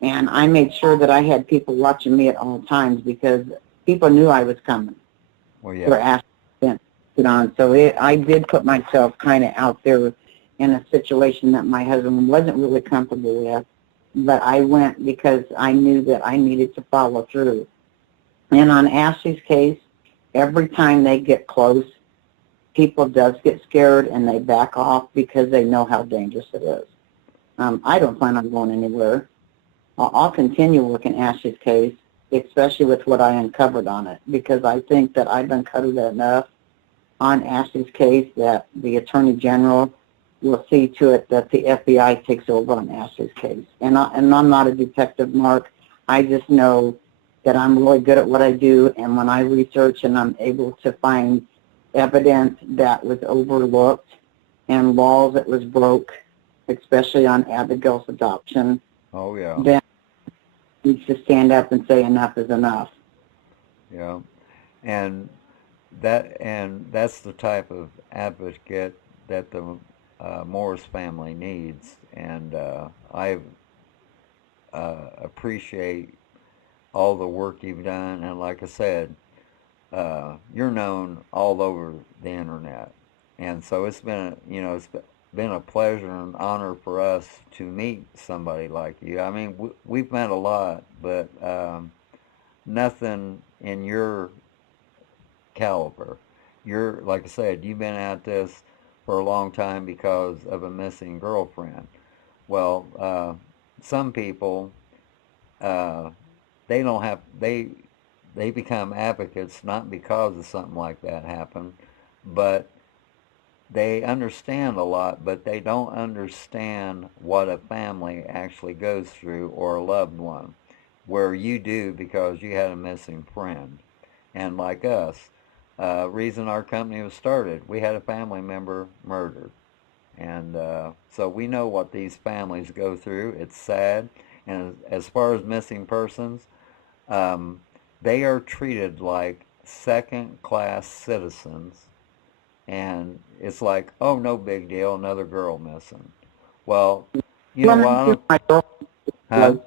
and I made sure that I had people watching me at all times because people knew I was coming. Well, yeah. On. So I did put myself kind of out there in a situation that my husband wasn't really comfortable with, but I went because I knew that I needed to follow through. And on Ashley's case, every time they get close, people does get scared and they back off because they know how dangerous it is. I don't plan on going anywhere. I'll continue working Ashley's case, especially with what I uncovered on it, because I think that I've uncovered enough on Ashley's case that the Attorney General will see to it that the FBI takes over on Ashley's case. And I'm not a detective, Mark. I just know that I'm really good at what I do, and when I research and I'm able to find evidence that was overlooked and laws that was broke, especially on Abigail's adoption, then needs to stand up and say enough is enough. Yeah, and that's the type of advocate that the Morris family needs, and I appreciate all the work you've done, and like I said, you're known all over the internet, and so it's been a pleasure and honor for us to meet somebody like you. I mean, we've met a lot, but nothing in your caliber. You're, like I said, you've been at this for a long time because of a missing girlfriend. Well, some people, uh, they don't have, they become advocates not because of something like that happened, but they understand a lot, but they don't understand what a family actually goes through or a loved one, where you do because you had a missing friend. And like us, reason our company was started, we had a family member murdered. And so we know what these families go through. It's sad. And as far as missing persons, um, they are treated like second class citizens, and it's like, oh, no big deal, another girl missing. Well, you know Let what? me see what my girlfriend Huh? was.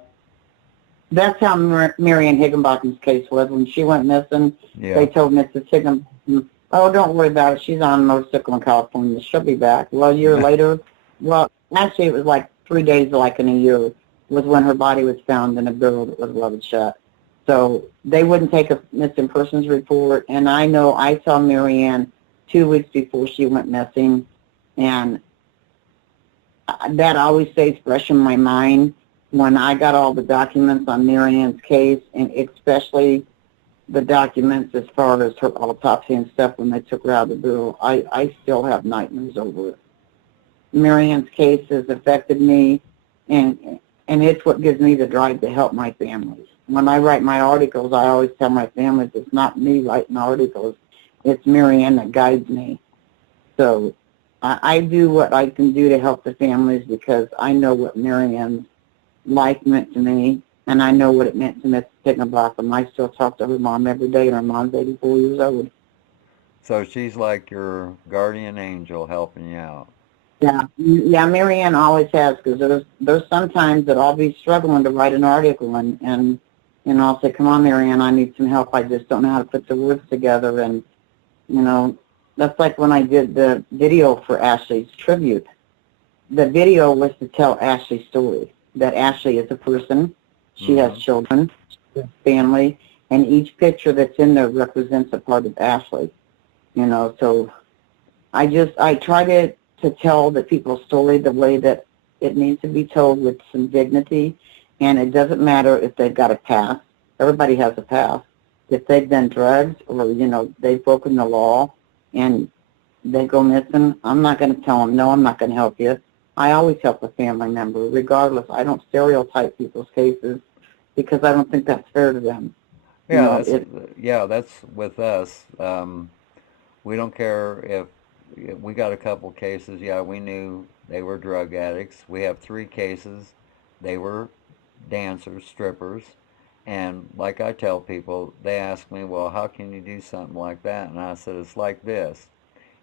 That's how Marianne Higginbotham's case was. When she went missing, Yeah. they told Mrs. Higginbotham, oh, don't worry about it. She's on a motorcycle in California. She'll be back. Well, a year later, well, actually it was like 3 days, like in a year, was when her body was found in a barrel that was welded shut. So they wouldn't take a missing persons report. And I know I saw Marianne 2 weeks before she went missing, and that always stays fresh in my mind when I got all the documents on Marianne's case, and especially the documents as far as her autopsy and stuff when they took her out of the barrel. I still have nightmares over it. Marianne's case has affected me, and it's what gives me the drive to help my families. When I write my articles, I always tell my families it's not me writing articles, it's Marianne that guides me. So I do what I can do to help the families because I know what Marianne's life meant to me, and I know what it meant to Miss Higginbotham. I still talk to her mom every day, and her mom's 84 years old. So she's like your guardian angel helping you out. Yeah, Marianne always has, because there's sometimes that I'll be struggling to write an article, and I'll say, come on, Marianne, I need some help. I just don't know how to put the words together, and, that's like when I did the video for Ashley's tribute. The video was to tell Ashley's story, that Ashley is a person, she has children, she has family, and each picture that's in there represents a part of Ashley, so I try to tell the people's story the way that it needs to be told with some dignity, and it doesn't matter if they've got a past. Everybody has a past. If they've done drugs or, they've broken the law and they go missing, I'm not going to tell them, no, I'm not going to help you. I always help a family member, regardless. I don't stereotype people's cases because I don't think that's fair to them. Yeah, that's with us. We don't care if we got a couple cases. Yeah, we knew they were drug addicts. We have 3 cases. They were dancers, strippers. And like I tell people, they ask me, well, how can you do something like that? And I said, it's like this.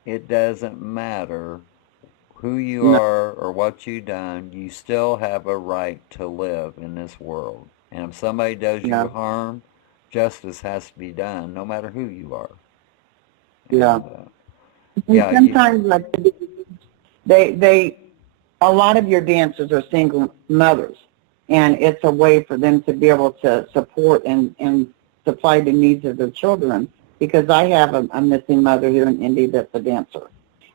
It doesn't matter who you are or what you've done. You still have a right to live in this world. And if somebody does you harm, justice has to be done, no matter who you are. Sometimes a lot of your dancers are single mothers, and it's a way for them to be able to support and supply the needs of their children, because I have a missing mother here in Indy that's a dancer,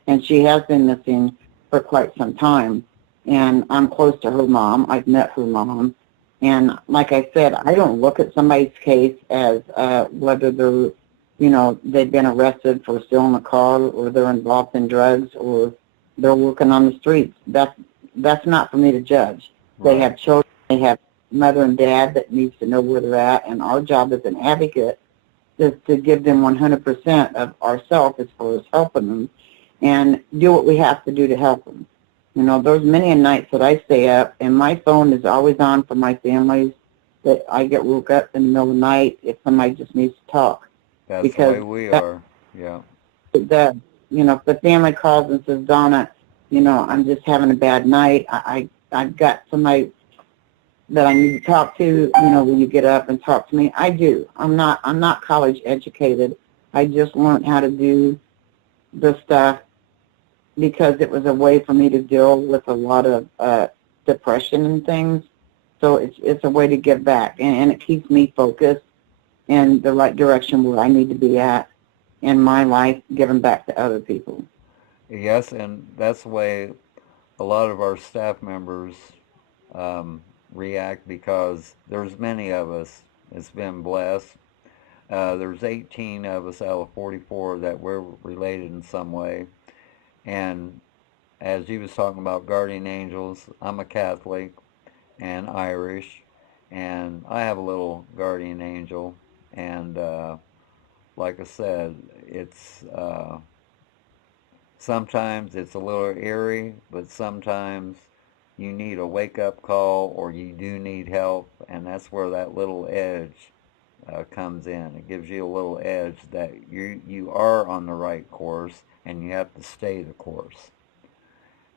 and she has been missing for quite some time, and I'm close to her mom. I've met her mom, and like I said, I don't look at somebody's case as whether they're, they've been arrested for stealing a car, or they're involved in drugs, or they're working on the streets. That's not for me to judge. Right. They have children, they have mother and dad that needs to know where they're at, and our job as an advocate is to give them 100% of ourselves as far as helping them, and do what we have to do to help them. There's many nights that I stay up, and my phone is always on for my families, that I get woke up in the middle of the night if somebody just needs to talk. That's because the way we are, yeah. If the family calls and says, Donna, I'm just having a bad night, I've got somebody that I need to talk to, will you get up and talk to me? I do. I'm not college educated. I just learned how to do the stuff because it was a way for me to deal with a lot of depression and things. So it's a way to give back, and it keeps me focused in the right direction where I need to be at. in my life given back to other people. Yes, and that's the way a lot of our staff members react, because there's many of us. It's been blessed. There's 18 of us out of 44 that we're related in some way. And as you was talking about guardian angels, I'm a Catholic and Irish, and I have a little guardian angel. And like I said, it's sometimes it's a little eerie, but sometimes you need a wake-up call, or you do need help, and that's where that little edge comes in. It gives you a little edge that you are on the right course, and you have to stay the course.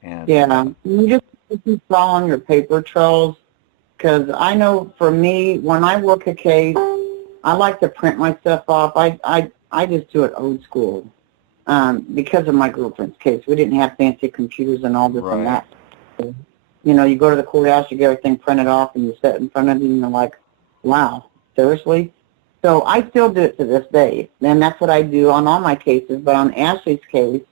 And Yeah, you just keep following your paper trails, because I know for me, when I work a case, I like to print my stuff off. I just do it old school. Because of my girlfriend's case, we didn't have fancy computers and all this and that. You know, you go to the courthouse, you get everything printed off, and you sit in front of you, and you're like, wow, seriously? So I still do it to this day, and that's what I do on all my cases. But on Ashley's case,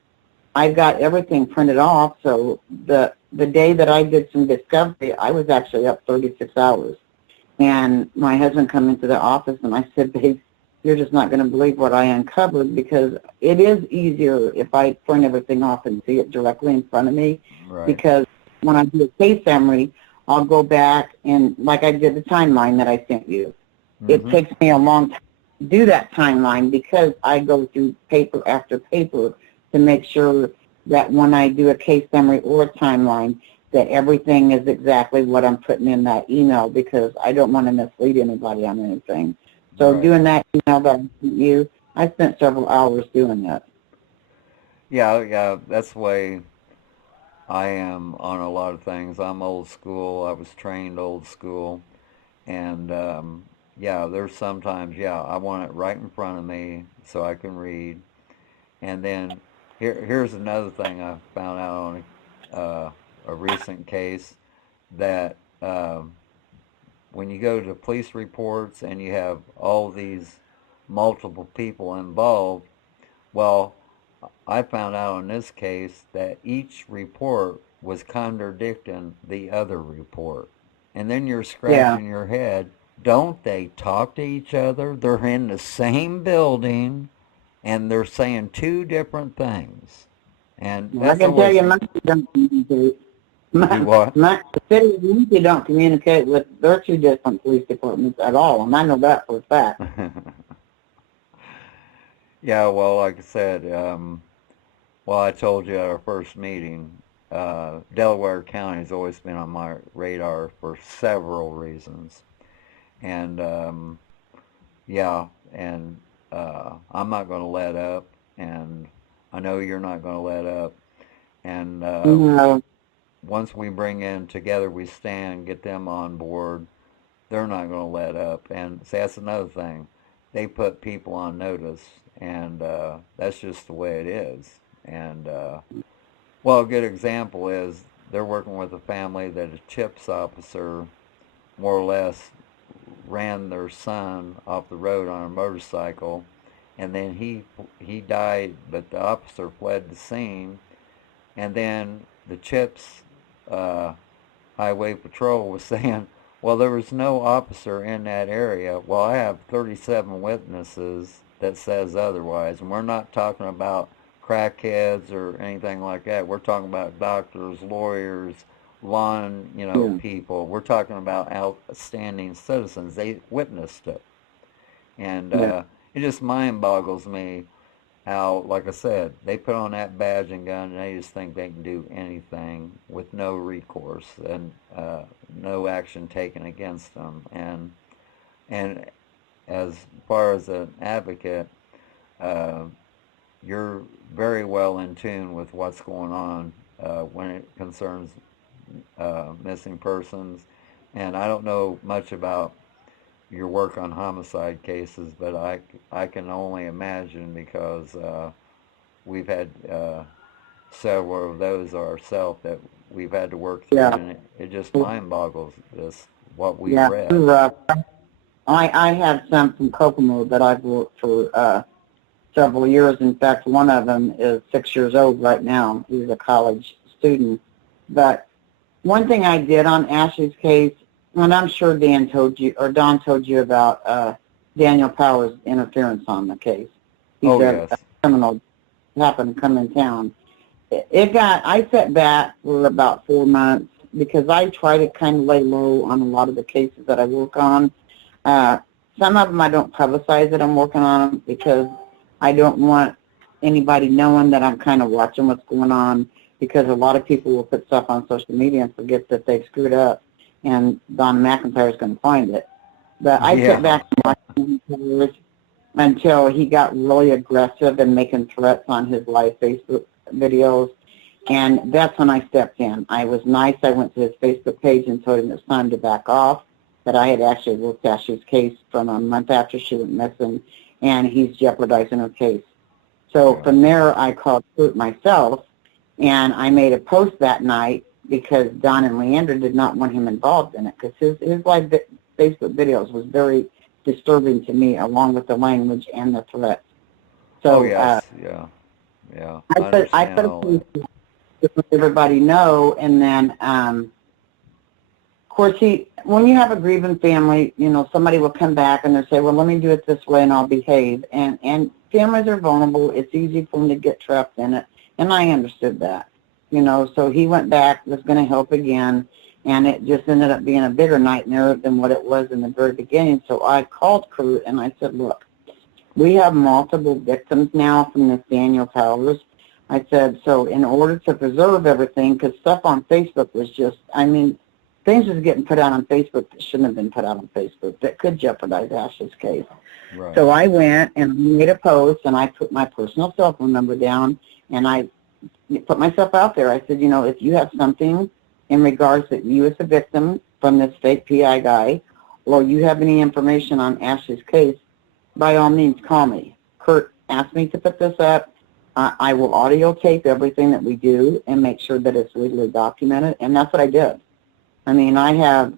I've got everything printed off, so the day that I did some discovery, I was actually up 36 hours. And my husband come into the office, and I said, babe, you're just not going to believe what I uncovered, because it is easier if I print everything off and see it directly in front of me. Right. Because when I do a case summary, I'll go back and, like I did the timeline that I sent you. It takes me a long time to do that timeline, because I go through paper after paper to make sure that when I do a case summary or a timeline, that everything is exactly what I'm putting in that email, because I don't want to mislead anybody on anything. So doing that email that I sent you, I spent several hours doing that. Yeah, that's the way I am on a lot of things. I'm old school. I was trained old school. And there's sometimes, I want it right in front of me so I can read. And then here's another thing I found out on a recent case, that when you go to police reports and you have all these multiple people involved, well, I found out in this case that each report was contradicting the other report. And then you're scratching your head. Don't they talk to each other? They're in the same building, and they're saying two different things. And I can tell you, my don't communicate. The city of Yankee don't communicate with their two different police departments at all, and I know that for a fact. Yeah, well, like I said, I told you at our first meeting, Delaware County has always been on my radar for several reasons. And, I'm not going to let up, and I know you're not going to let up. And once we bring in Together We Stand, get them on board, they're not going to let up. And see, that's another thing. They put people on notice, and that's just the way it is. And, a good example is they're working with a family that a CHIPS officer more or less ran their son off the road on a motorcycle, and then he died, but the officer fled the scene. And then the CHIPS Highway Patrol was saying, well, there was no officer in that area. Well, I have 37 witnesses that says otherwise, and we're not talking about crackheads or anything like that. We're talking about doctors, lawyers, lawn, people. We're talking about outstanding citizens. They witnessed it. And it just mind boggles me how, like I said, they put on that badge and gun, and they just think they can do anything with no recourse and no action taken against them. And as far as an advocate, you're very well in tune with what's going on when it concerns missing persons. And I don't know much about your work on homicide cases, but I can only imagine, because we've had several of those ourselves that we've had to work through, and it just mind boggles us what we read. I have some from Kokomo that I've worked for several years. In fact, one of them is 6 years old right now. He's a college student. But one thing I did on Ashley's case, and I'm sure Dan told you, or Don told you about Daniel Powers' interference on the case. He's yes. a criminal, happened to come in town. I sat back for about 4 months because I try to kind of lay low on a lot of the cases that I work on. Some of them I don't publicize that I'm working on them because I don't want anybody knowing that I'm kind of watching what's going on, because a lot of people will put stuff on social media and forget that they've screwed up, and Don McIntyre is going to find it. But I sat back and watched him until he got really aggressive and making threats on his live Facebook videos, and that's when I stepped in. I was nice. I went to his Facebook page and told him it's time to back off, that I had actually worked Ashley's case from a month after she went missing, and he's jeopardizing her case. So from there, I called Kurt myself, and I made a post that night because Don and Leander did not want him involved in it, because his live Facebook videos was very disturbing to me, along with the language and the threats. So, yeah. I put a post to let everybody know, and then, of course, when you have a grieving family, somebody will come back and they'll say, well, let me do it this way and I'll behave. And families are vulnerable. It's easy for them to get trapped in it. And I understood that, so he went back, was going to help again, and it just ended up being a bigger nightmare than what it was in the very beginning. So I called Kurt and I said, look, we have multiple victims now from this Daniel Powers. I said, so in order to preserve everything, because stuff on Facebook was just, things was getting put out on Facebook that shouldn't have been put out on Facebook that could jeopardize Ashley's case. Right. So I went and made a post, and I put my personal cell phone number down, and I put myself out there. I said, if you have something in regards that you as a victim from this fake PI guy, or you have any information on Ashley's case, by all means call me. Kurt asked me to put this up. I will audio tape everything that we do and make sure that it's legally documented, and that's what I did. I have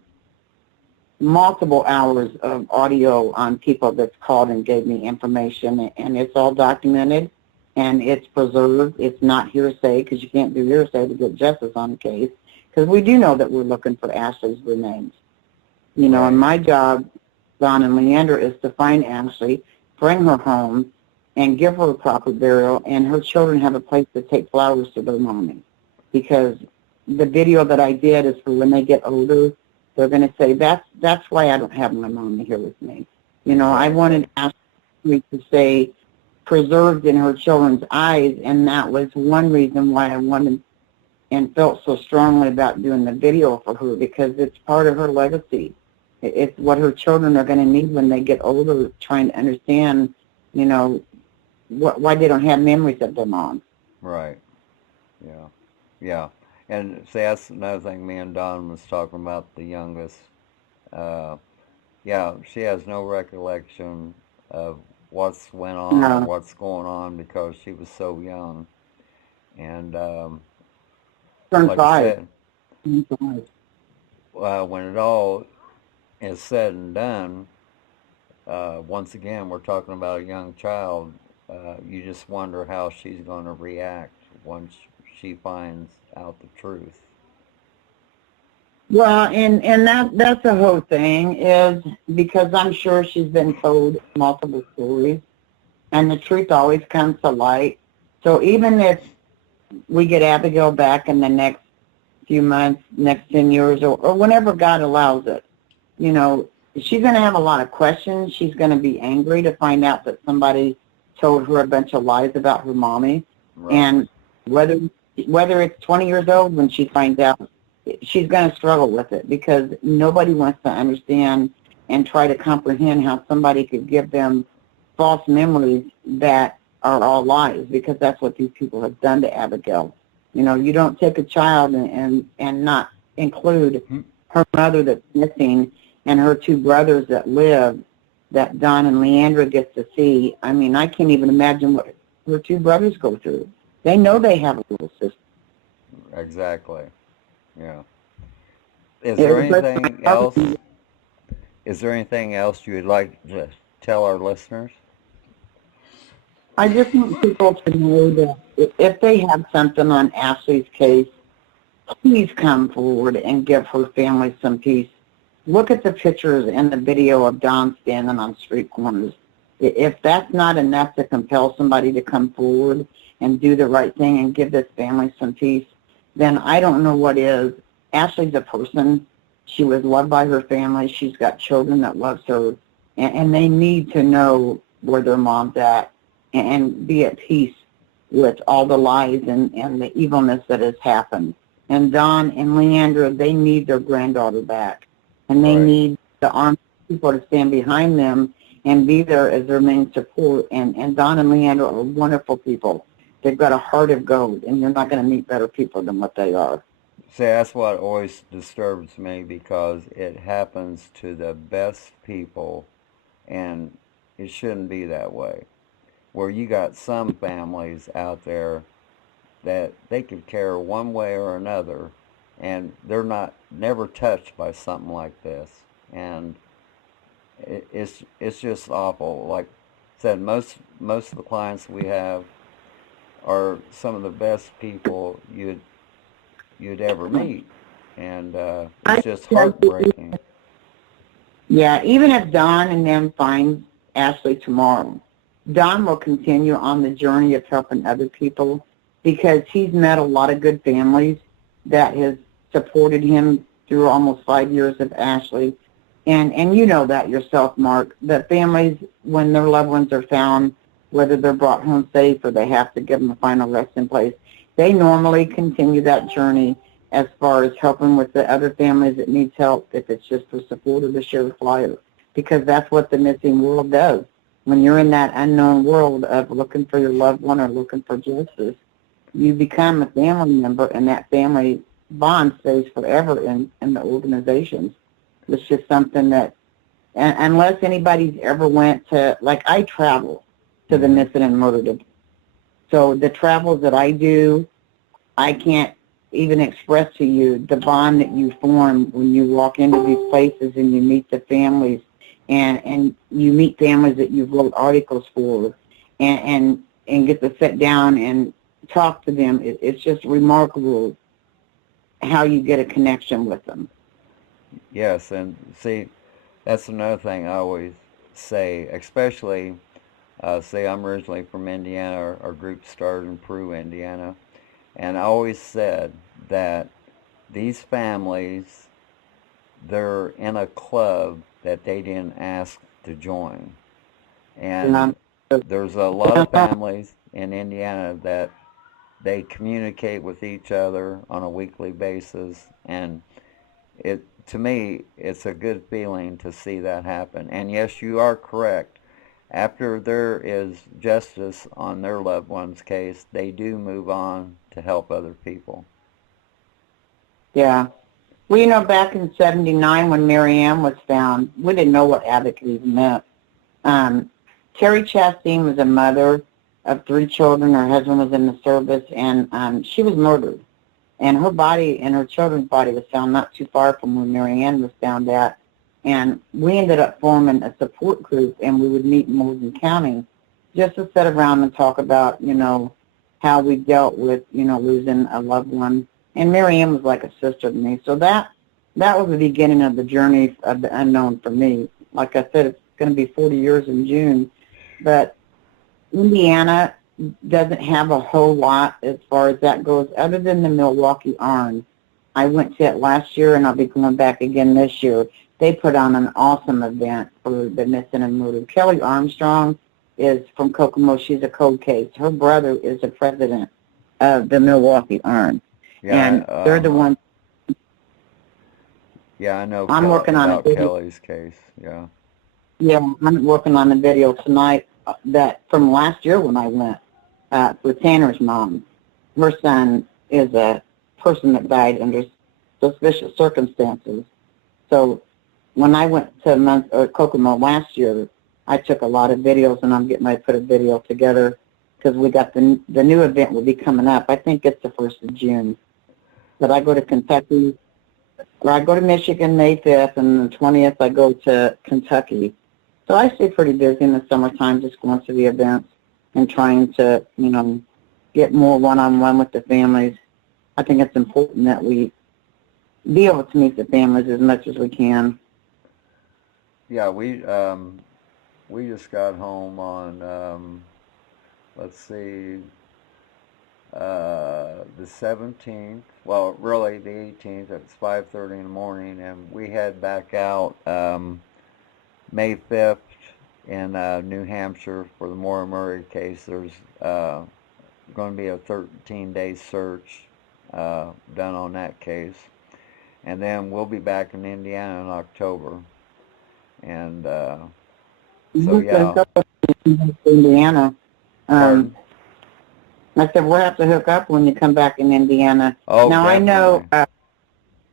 multiple hours of audio on people that's called and gave me information, and it's all documented, and it's preserved. It's not hearsay, because you can't do hearsay to get justice on the case, because we do know that we're looking for Ashley's remains. And my job, Don and Leander, is to find Ashley, bring her home, and give her a proper burial, and her children have a place to take flowers to their mommy. Because the video that I did is for when they get older, they're going to say, that's why I don't have my mommy here with me. I wanted Ashley to stay preserved in her children's eyes, and that was one reason why I wanted and felt so strongly about doing the video for her, because it's part of her legacy. It's what her children are going to need when they get older, trying to understand, why they don't have memories of their mom. Right. Yeah. And see, that's another thing me and Don was talking about, the youngest. She has no recollection of what's went on or what's going on, because she was so young. And like I said, when it all is said and done, once again, we're talking about a young child. You just wonder how she's going to react once she finds out the truth. Well, and that's the whole thing, is because I'm sure she's been told multiple stories, and the truth always comes to light. So even if we get Abigail back in the next few months, next 10 years, or whenever God allows it, she's going to have a lot of questions. She's going to be angry to find out that somebody told her a bunch of lies about her mommy. Right. And whether it's 20 years old when she finds out, she's going to struggle with it, because nobody wants to understand and try to comprehend how somebody could give them false memories that are all lies, because that's what these people have done to Abigail. You don't take a child and not include her mother that's missing and her two brothers that live, that Don and Leandra get to see. I can't even imagine what her two brothers go through. They know they have a little sister. Exactly. Yeah. Is there anything else? Is there anything else you would like to tell our listeners? I just want people to know that if they have something on Ashley's case, please come forward and give her family some peace. Look at the pictures and the video of Don standing on street corners. If that's not enough to compel somebody to come forward and do the right thing and give this family some peace, then I don't know what is. Ashley's a person. She was loved by her family. She's got children that loves her, and they need to know where their mom's at and be at peace with all the lies and the evilness that has happened. And Don and Leandra, they need their granddaughter back, and they need the armed people to stand behind them and be there as their main support. And Don and Leandra are wonderful people. They've got a heart of gold, and you're not going to meet better people than what they are. See, that's what always disturbs me, because it happens to the best people, and it shouldn't be that way. Where you got some families out there that they could care one way or another, and they're never touched by something like this, and it's just awful. Like I said, most of the clients we have are some of the best people you'd ever meet, and it's just heartbreaking. Yeah, even if Don and them find Ashley tomorrow, Don will continue on the journey of helping other people, because he's met a lot of good families that has supported him through almost 5 years of Ashley. And you know that yourself, Mark, that families, when their loved ones are found, whether they're brought home safe or they have to give them a final resting place, they normally continue that journey as far as helping with the other families that needs help, if it's just for support or to share a flyer, because that's what the missing world does. When you're in that unknown world of looking for your loved one or looking for justice, you become a family member, and that family bond stays forever in the organizations. It's just something that, unless anybody's ever went to, like I travel to the missing and murdered. So the travels that I do, I can't even express to you the bond that you form when you walk into these places and you meet the families, and you meet families that you've wrote articles for, and get to sit down and talk to them. It's just remarkable how you get a connection with them. Yes, and see, that's another thing I always say, especially, say I'm originally from Indiana. Our group started in Peru, Indiana, and I always said that these families, they're in a club that they didn't ask to join. And there's a lot of families in Indiana that they communicate with each other on a weekly basis, and to me, it's a good feeling to see that happen. And yes, you are correct. After there is justice on their loved one's case, they do move on to help other people. Yeah. Well, you know, back in '79 when Mary Ann was found, we didn't know what advocacy meant. Terry Chastain was a mother of 3 children. Her husband was in the service, and she was murdered. And her body and her children's body was found not too far from where Mary Ann was found at. And we ended up forming a support group, and we would meet in Morgan County just to sit around and talk about, you know, how we dealt with, you know, losing a loved one. And Mary Ann was like a sister to me. So that was the beginning of the journey of the unknown for me. Like I said, it's going to be 40 years in June. But Indiana doesn't have a whole lot as far as that goes, other than the Milwaukee Arn. I went to it last year, and I'll be going back again this year. They put on an awesome event for the missing and murdered. Kelly Armstrong is from Kokomo. She's a cold case. Her brother is the president of the Milwaukee Arn. Yeah, and they're the ones. Yeah, I know. I'm working on about Kelly's case. Yeah. Yeah, I'm working on a video tonight that from last year when I went for Tanner's mom. Her son is a person that died under suspicious circumstances. So when I went to Kokomo last year, I took a lot of videos, and I'm getting ready to put a video together because we got the new event will be coming up. I think it's the 1st of June. But I go to Kentucky, or I go to Michigan May 5th, and the 20th I go to Kentucky. So I stay pretty busy in the summertime just going to the events. and trying to, get more one-on-one with the families. I think it's important that we be able to meet the families as much as we can. Yeah, we just got home on, let's see, the 17th, well, really the 18th. It's 5:30 in the morning, and we head back out May 5th in New Hampshire for the Maura Murray case. There's going to be a 13-day search done on that case, and then we'll be back in Indiana in October. And so yeah, Indiana. Pardon? I said we'll have to hook up when you come back in Indiana. Oh, now definitely. I know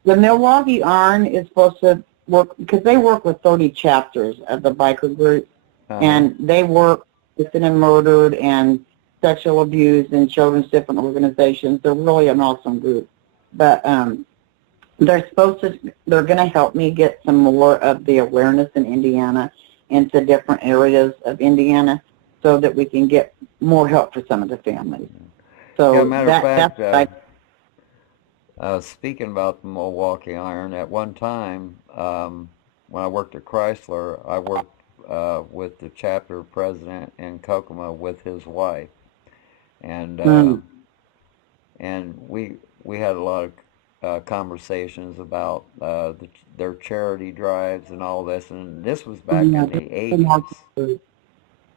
the Milwaukee Iron is supposed to work because they work with 30 chapters of the biker group, and they work with and murdered and sexual abuse and children's different organizations. They're really an awesome group, but they're going to help me get some more of the awareness in Indiana into different areas of Indiana so that we can get more help for some of the families. So yeah, matter of fact, that's speaking about the Milwaukee Iron, at one time when I worked at Chrysler, I worked with the chapter president in Kokomo with his wife, and we had a lot of conversations about their charity drives and all this, and this was back in the 80s.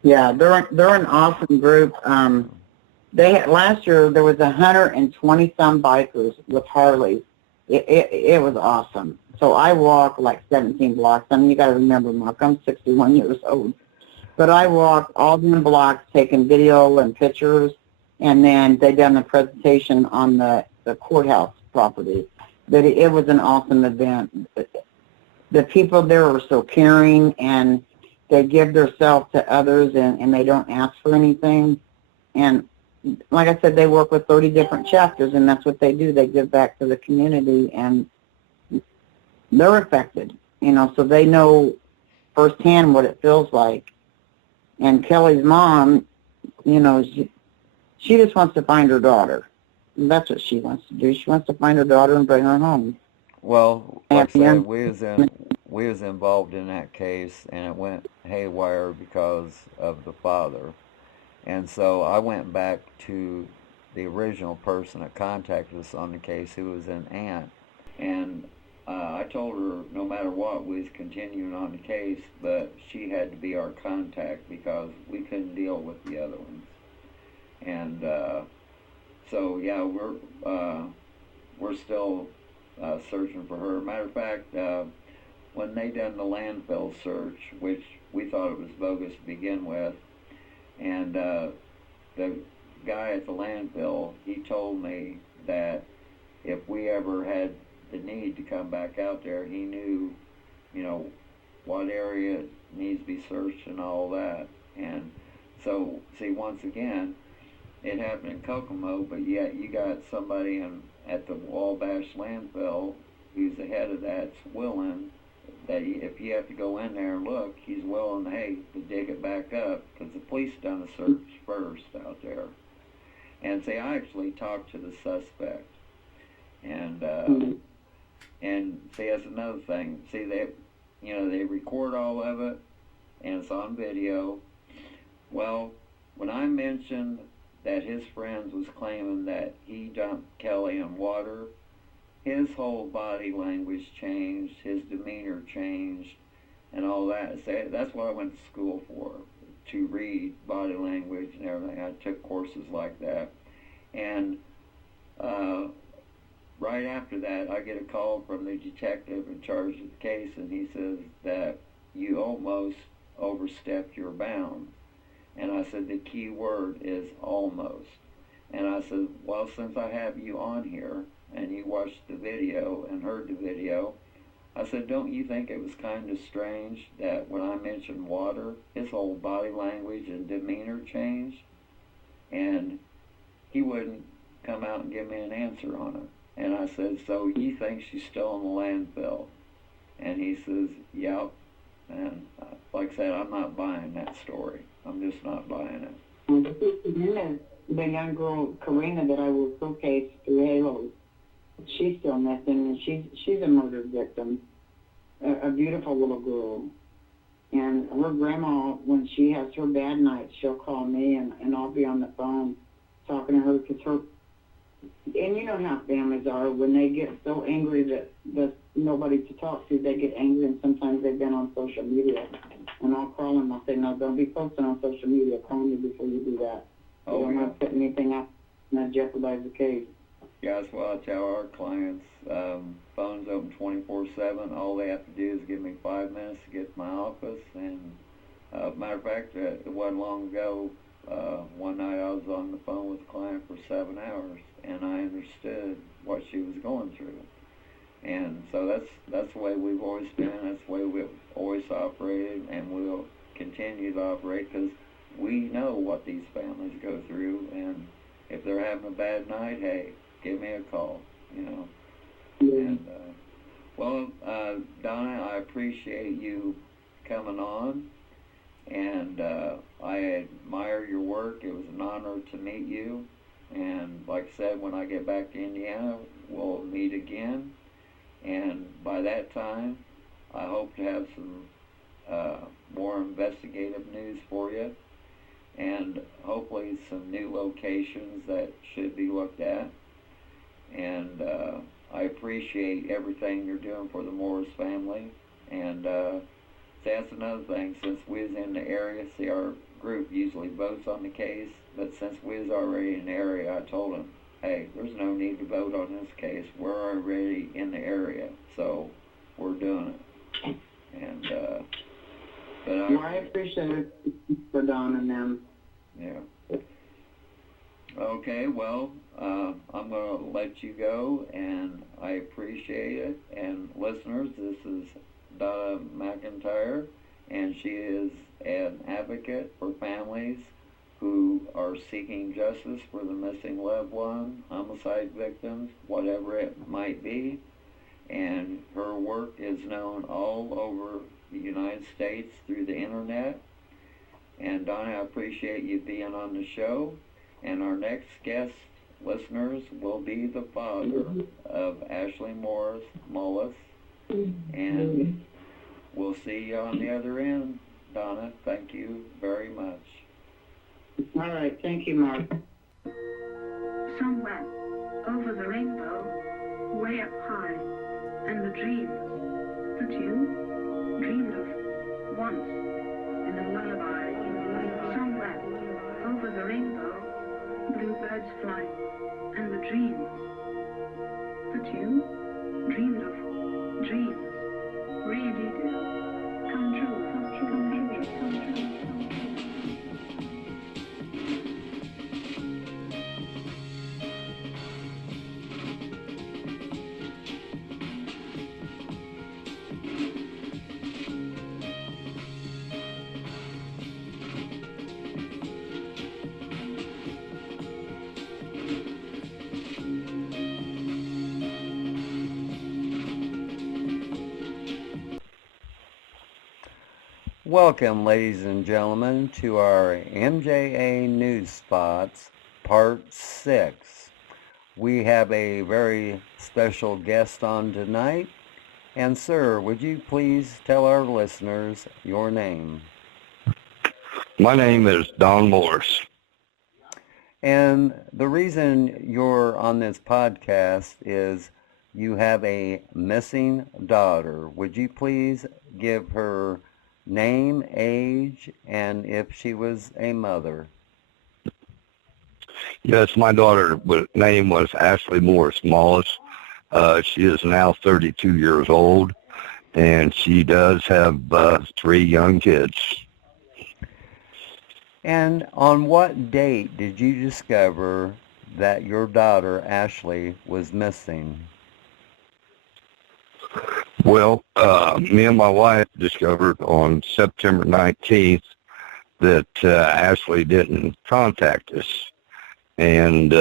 Yeah, they're an awesome group. Last year there was 120 some bikers with Harleys. It was awesome. So I walk like 17 blocks. I mean, you got to remember, Mark, I'm 61 years old, but I walked all the blocks, taking video and pictures, and then they done the presentation on the courthouse property. But it was an awesome event. The people there are so caring, and they give themselves to others, and they don't ask for anything. And like I said, they work with 30 different chapters, and that's what they do. They give back to the community, and they're affected, so they know firsthand what it feels like. And Kelly's mom, she just wants to find her daughter. And that's what she wants to do. She wants to find her daughter and bring her home. Well, like I said, we was involved in that case, and it went haywire because of the father. And so I went back to the original person that contacted us on the case, who was an aunt, and I told her no matter what, we was continuing on the case, but she had to be our contact because we couldn't deal with the other ones. And so yeah, we're still searching for her. Matter of fact, when they done the landfill search, which we thought it was bogus to begin with, and the guy at the landfill, he told me that if we ever had the need to come back out there, he knew, what area needs to be searched and all that. And so, see, once again, it happened in Kokomo, but yet you got somebody at the Wabash landfill who's the head of that's willing that if you have to go in there and look, he's willing, to dig it back up, because the police done a search first out there. And see, I actually talked to the suspect, and see, that's another thing. See, they record all of it, and it's on video. Well, when I mentioned that his friends was claiming that he dumped Kelly in water, his whole body language changed, his demeanor changed, and all that. So that's what I went to school for, to read body language and everything. I took courses like that. And right after that, I get a call from the detective in charge of the case, and he says that you almost overstepped your bounds. And I said, the key word is almost. And I said, well, since I have you on here, and you watched the video and heard the video, I said, don't you think it was kind of strange that when I mentioned water, his whole body language and demeanor changed? And he wouldn't come out and give me an answer on it. And I said, so you think she's still in the landfill? And he says, yep. And like I said, I'm not buying that story. I'm just not buying it. The young girl, Karina, that I will showcase through Halo, she's still missing, and she's a murder victim, a beautiful little girl. And her grandma, when she has her bad nights, she'll call me, and I'll be on the phone talking to her, because her, and you know how families are, when they get so angry that there's nobody to talk to, they get angry, and sometimes they've been on social media. And I'll call them, I'll say, no, don't be posting on social media, call me before you do that. You don't want to put anything out and jeopardize the case. Yeah, that's what I tell our clients. Phone's open 24/7. All they have to do is give me 5 minutes to get to my office. And matter of fact, it wasn't long ago, one night I was on the phone with a client for 7 hours, and I understood what she was going through. And so that's the way we've always been. That's the way we've always operated, and we'll continue to operate, because we know what these families go through. And if they're having a bad night, hey, give me a call, you know. And Donna, I appreciate you coming on, and I admire your work. It was an honor to meet you, and like I said, when I get back to Indiana, we'll meet again, and by that time I hope to have some more investigative news for you, and hopefully some new locations that should be looked at. And I appreciate everything you're doing for the Morris family. And that's another thing, since we was in the area, see, our group usually votes on the case, but since we was already in the area, I told them, hey, there's no need to vote on this case. We're already in the area, so we're doing it. And but I appreciate it for Don and them. Yeah. Okay, well, I'm going to let you go, and I appreciate it. And listeners, this is Donna McIntyre, and she is an advocate for families who are seeking justice for the missing loved one, homicide victims, whatever it might be. And her work is known all over the United States through the internet. And Donna, I appreciate you being on the show. And our next guest, listeners, will be the father of Ashley Morris Mullis. And we'll see you on the other end. Donna, thank you very much. All right, thank you, Mark. Somewhere over the rainbow, way up high, and the dreams that you dreamed of once in a lullaby. Somewhere over the rainbow, bluebirds fly, and the dreams that you dreamed of, dreams really do come true, come true, come true, come true. Welcome, ladies and gentlemen, to our MJA News Spots, Part 6. We have a very special guest on tonight. And, sir, would you please tell our listeners your name? My name is Don Morris. And the reason you're on this podcast is you have a missing daughter. Would you please give her name, age, and if she was a mother? Yes, my daughter's name was Ashley Morris Mullis. She is now 32 years old, and she does have 3 young kids. And on what date did you discover that your daughter, Ashley, was missing? Well, me and my wife discovered on September 19th that Ashley didn't contact us. And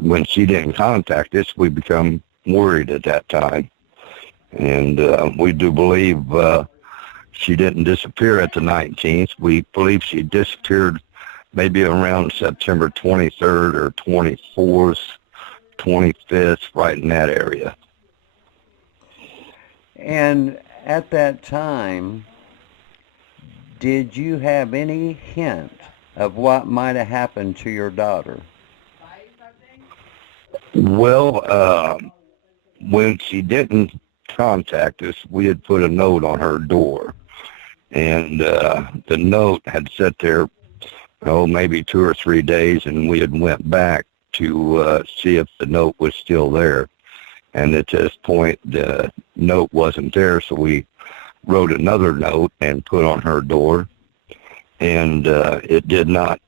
when she didn't contact us, we become worried at that time. And we do believe she didn't disappear at the 19th. We believe she disappeared maybe around September 23rd or 24th, 25th, right in that area. And at that time, did you have any hint of what might have happened to your daughter? Well, when she didn't contact us, we had put a note on her door. And the note had sat there, maybe 2 or 3 days, and we had went back to see if the note was still there. And at this point, the note wasn't there, so we wrote another note and put on her door. And it did not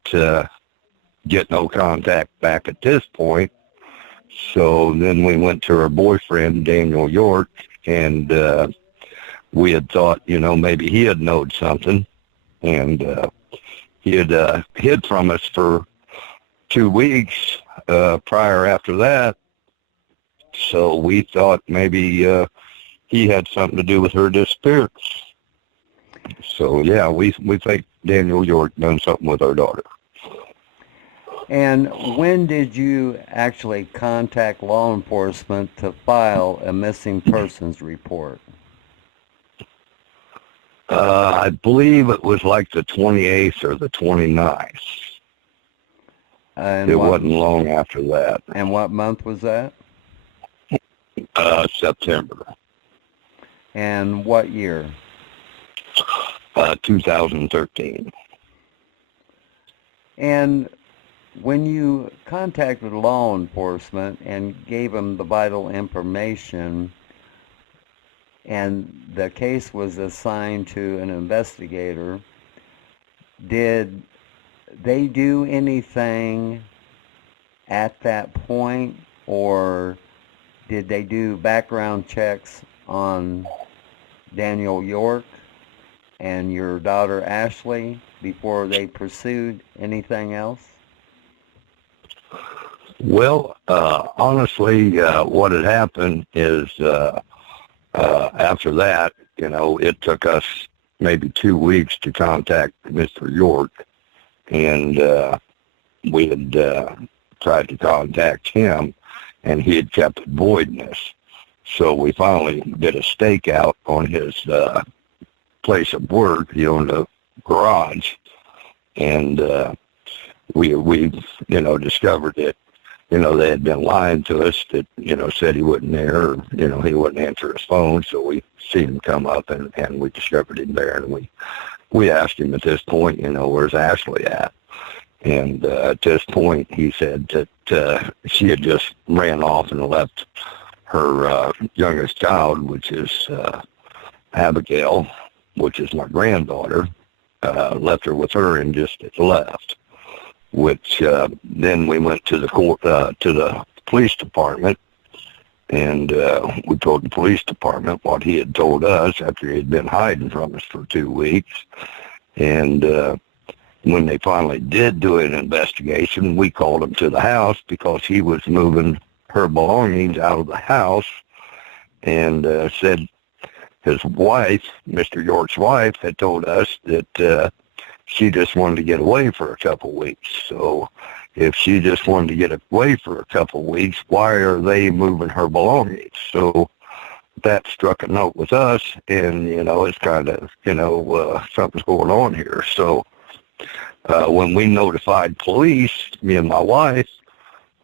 get no contact back at this point. So then we went to her boyfriend, Daniel York, and we had thought, maybe he had known something. And he had hid from us for 2 weeks prior after that. So we thought maybe he had something to do with her disappearance. So, yeah, we think Daniel York done something with our daughter. And when did you actually contact law enforcement to file a missing persons report? I believe it was like the 28th or the 29th. It wasn't long after that. And what month was that? September. And what year? 2013. And when you contacted law enforcement and gave them the vital information and the case was assigned to an investigator, did they do anything at that point, or did they do background checks on Daniel York and your daughter Ashley before they pursued anything else? Well, honestly, what had happened is after that, it took us maybe 2 weeks to contact Mr. York, and we had tried to contact him, and he had kept avoiding us. So we finally did a stakeout on his place of work. He owned a garage, and we discovered that they had been lying to us, that said he wasn't there, or he wouldn't answer his phone. So we seen him come up, and we discovered him there, and we asked him at this point, where's Ashley at? And at this point, he said that she had just ran off and left her youngest child, which is Abigail, which is my granddaughter, left her with her and just left. Which then we went to the court, to the police department, and we told the police department what he had told us after he had been hiding from us for 2 weeks. And when they finally did do an investigation, we called him to the house because he was moving her belongings out of the house, and said his wife, Mr. York's wife, had told us that she just wanted to get away for a couple weeks. So if she just wanted to get away for a couple weeks, why are they moving her belongings? So that struck a note with us, and, it's kind of, something's going on here. So when we notified police, me and my wife,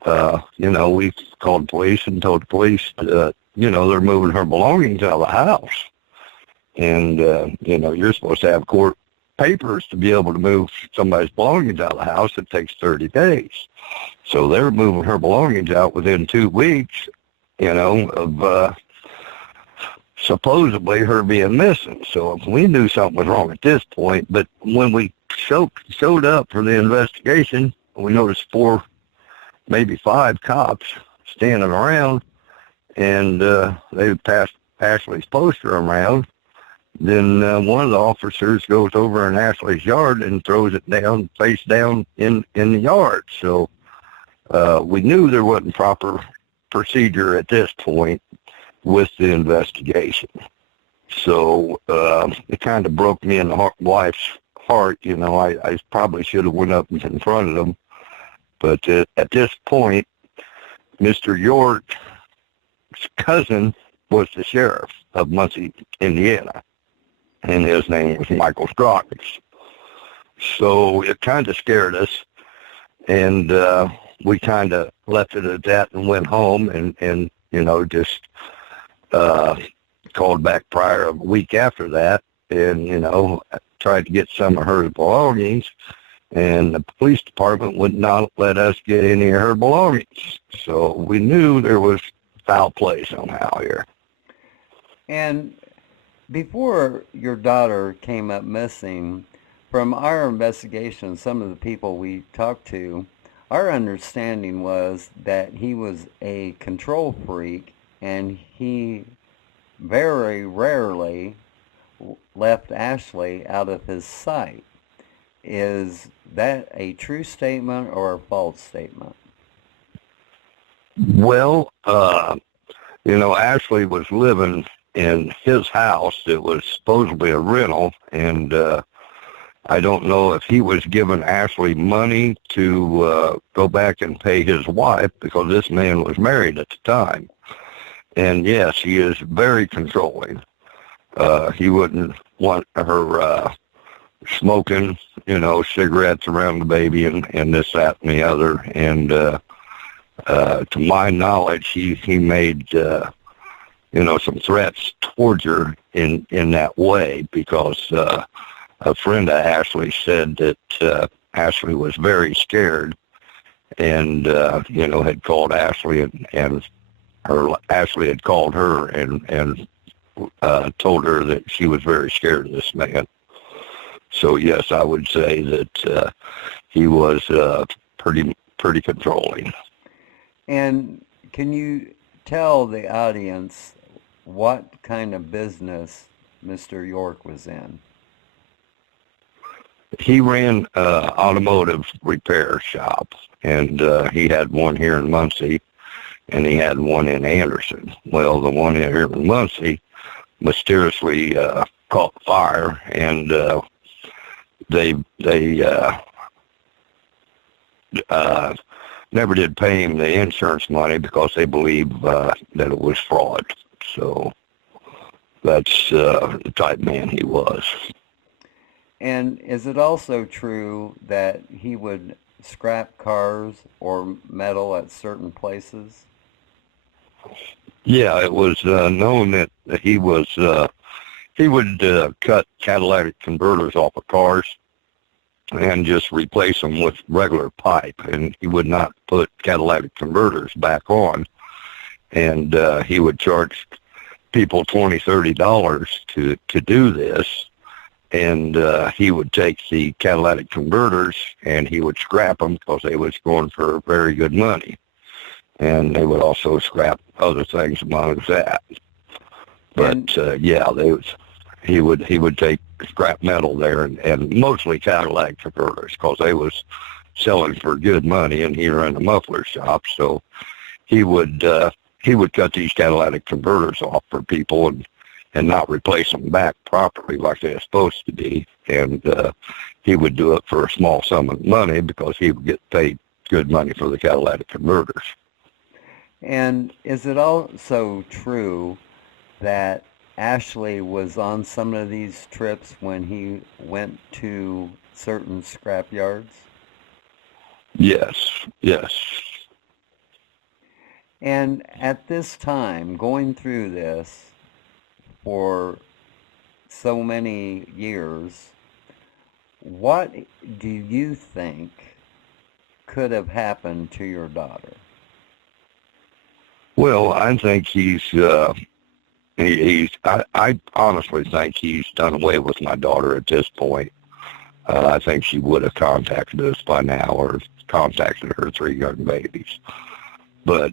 we called the police and told the police that, they're moving her belongings out of the house. And, you're supposed to have court papers to be able to move somebody's belongings out of the house. It takes 30 days. So they're moving her belongings out within 2 weeks, of supposedly her being missing. So we knew something was wrong at this point. But when we showed up for the investigation, we noticed 4, maybe 5 cops standing around, and they passed Ashley's poster around. Then one of the officers goes over in Ashley's yard and throws it down, face down in the yard. So we knew there wasn't proper procedure at this point with the investigation. So it kind of broke me and the wife's part, I probably should have went up and confronted him. But at this point, Mr. York's cousin was the sheriff of Muncie, Indiana, and his name was Michael Scroggins. So it kind of scared us, and we kind of left it at that and went home and just called back prior a week after that and, tried to get some of her belongings, and the police department would not let us get any of her belongings. So we knew there was foul play somehow here. And before your daughter came up missing, from our investigation, some of the people we talked to, our understanding was that he was a control freak and he very rarely left Ashley out of his sight. Is that a true statement or a false statement? Well, Ashley was living in his house. It was supposedly a rental, and I don't know if he was giving Ashley money to go back and pay his wife, because this man was married at the time. And yes, he is very controlling. He wouldn't want her smoking, cigarettes around the baby and this, that, and the other. And to my knowledge, he made, some threats towards her in that way, because a friend of Ashley said that Ashley was very scared and, had called Ashley and Ashley had called her and told her that she was very scared of this man. So yes, I would say that he was pretty controlling. And can you tell the audience what kind of business Mr. York was in? He ran an automotive repair shop, and he had one here in Muncie, and he had one in Anderson. Well, the one here in Muncie mysteriously caught fire, and they never did pay him the insurance money because they believed that it was fraud. So that's the type man he was. And is it also true that he would scrap cars or metal at certain places? Yeah, it was known that he would cut catalytic converters off of cars and just replace them with regular pipe, and he would not put catalytic converters back on. And he would charge people $20, $30 to do this, and he would take the catalytic converters and he would scrap them because they was going for very good money. And they would also scrap other things among that. But he would take scrap metal there and mostly catalytic converters, because they was selling for good money, and he ran a muffler shop, so he would cut these catalytic converters off for people and not replace them back properly like they're supposed to be. And he would do it for a small sum of money because he would get paid good money for the catalytic converters. And is it also true that Ashley was on some of these trips when he went to certain scrap yards? Yes. And at this time, going through this for so many years, what do you think could have happened to your daughter? Well, I think I honestly think he's done away with my daughter at this point. I think she would have contacted us by now, or contacted her 3 young babies. But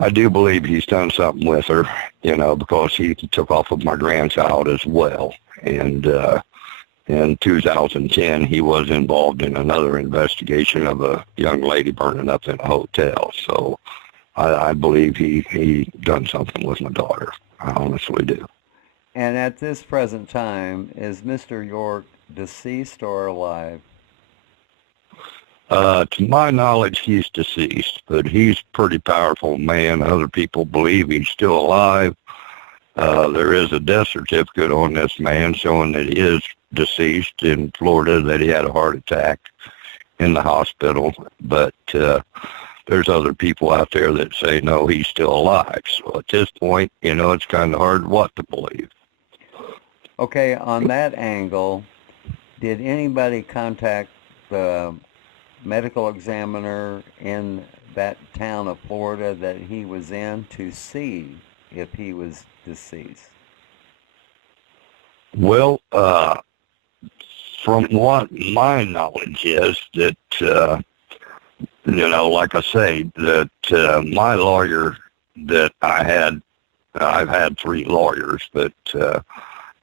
I do believe he's done something with her, because he took off with my grandchild as well. And in 2010, he was involved in another investigation of a young lady burning up in a hotel. So I believe he done something with my daughter. I honestly do. And at this present time, is Mr. York deceased or alive? To my knowledge, he's deceased, but he's a pretty powerful man. Other people believe he's still alive. There is a death certificate on this man showing that he is deceased in Florida, that he had a heart attack in the hospital. But there's other people out there that say, no, he's still alive. So at this point, it's kind of hard what to believe. Okay, on that angle, did anybody contact the medical examiner in that town of Florida that he was in to see if he was deceased? Well, from what my knowledge is, that, like I say, that my lawyer that I've had 3 lawyers, but,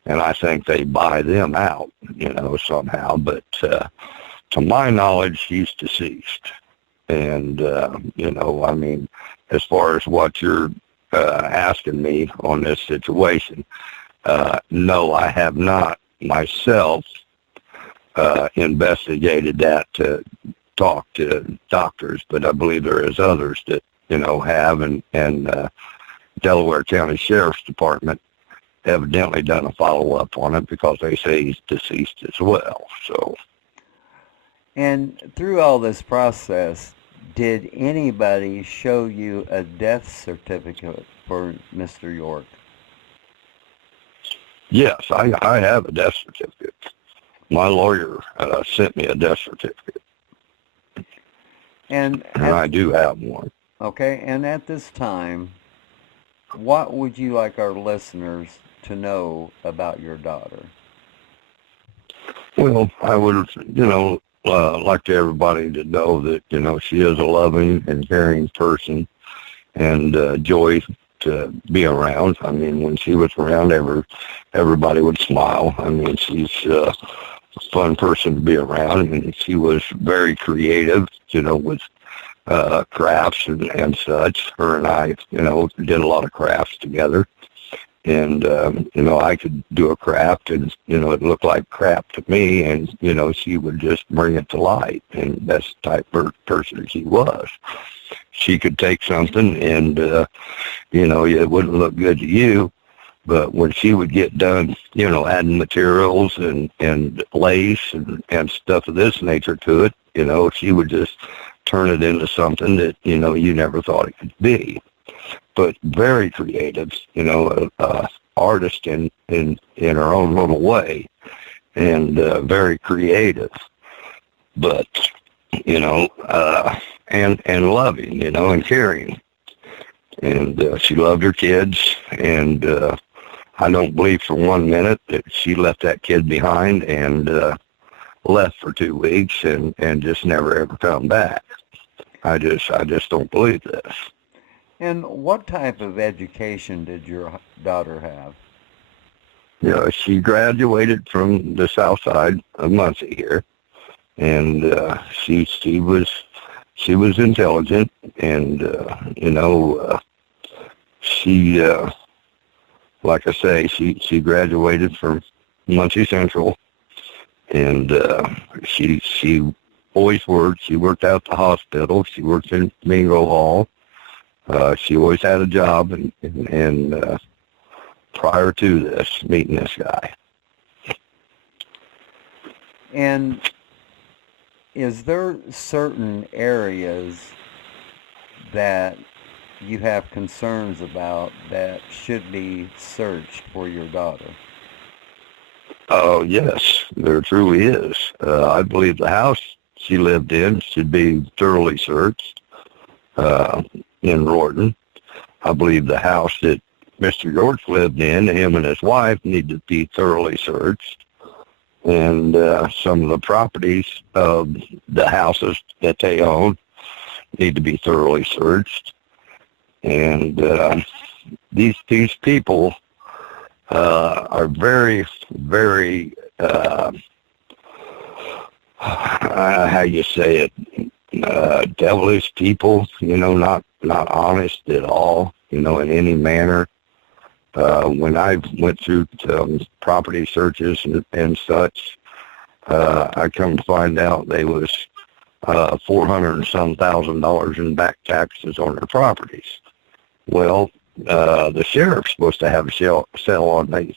and I think they buy them out, somehow, but to my knowledge, he's deceased. And, as far as what you're asking me on this situation, no, I have not myself investigated that to talk to doctors, but I believe there is others that, have, and Delaware County Sheriff's Department evidently done a follow-up on it because they say he's deceased as well. So. And through all this process, did anybody show you a death certificate for Mr. York? Yes, I have a death certificate. My lawyer sent me a death certificate. And I do have one. Okay, and at this time, what would you like our listeners to know about your daughter? Well, I would, like everybody to know that, she is a loving and caring person and joy to be around. I mean, when she was around, everybody would smile. I mean, she's a fun person to be around, and she was very creative, with crafts and such. Her and I, did a lot of crafts together. And, I could do a craft and, it looked like crap to me, and, she would just bring it to light, and that's the type of person she was. She could take something and, it wouldn't look good to you, but when she would get done, adding materials and lace and stuff of this nature to it, she would just turn it into something that, you never thought it could be. But very creative, artist in her own little way, and very creative, but, and loving, and caring. And she loved her kids, and I don't believe for 1 minute that she left that kid behind and left for 2 weeks and just never ever come back. I just don't believe this. And what type of education did your daughter have? She graduated from the south side of Muncie here, and she was intelligent, and she like I say, she graduated from Muncie Central, and she always worked. She worked out at the hospital. She worked in bingo hall. She always had a job, and prior to this, meeting this guy. And is there certain areas that you have concerns about that should be searched for your daughter? Oh, yes, there truly is. I believe the house she lived in should be thoroughly searched in Royerton. I believe the house that Mr. York lived in, him and his wife, need to be thoroughly searched. And some of the properties of the houses that they own need to be thoroughly searched. And these people are very, very, how you say it, devilish people, not honest at all, in any manner. When I went through property searches and such, I come to find out they was $400 and some thousand in back taxes on their properties. Well, the sheriff's supposed to have a sale on these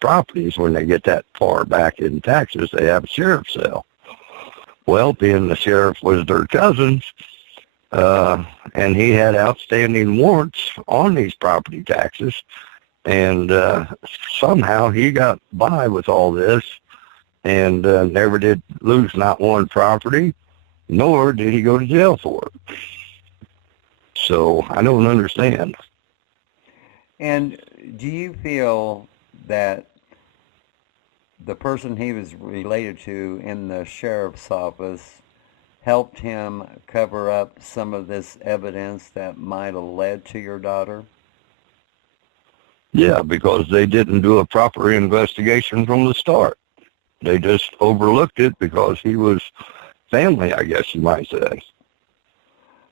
properties. When they get that far back in taxes, they have a sheriff's sale. Well, being the sheriff was their cousin, and he had outstanding warrants on these property taxes, and somehow he got by with all this and never did lose not one property, nor did he go to jail for it. So I don't understand. And do you feel that the person he was related to in the sheriff's office helped him cover up some of this evidence that might have led to your daughter? Yeah, because they didn't do a proper investigation from the start. They just overlooked it because he was family, I guess you might say.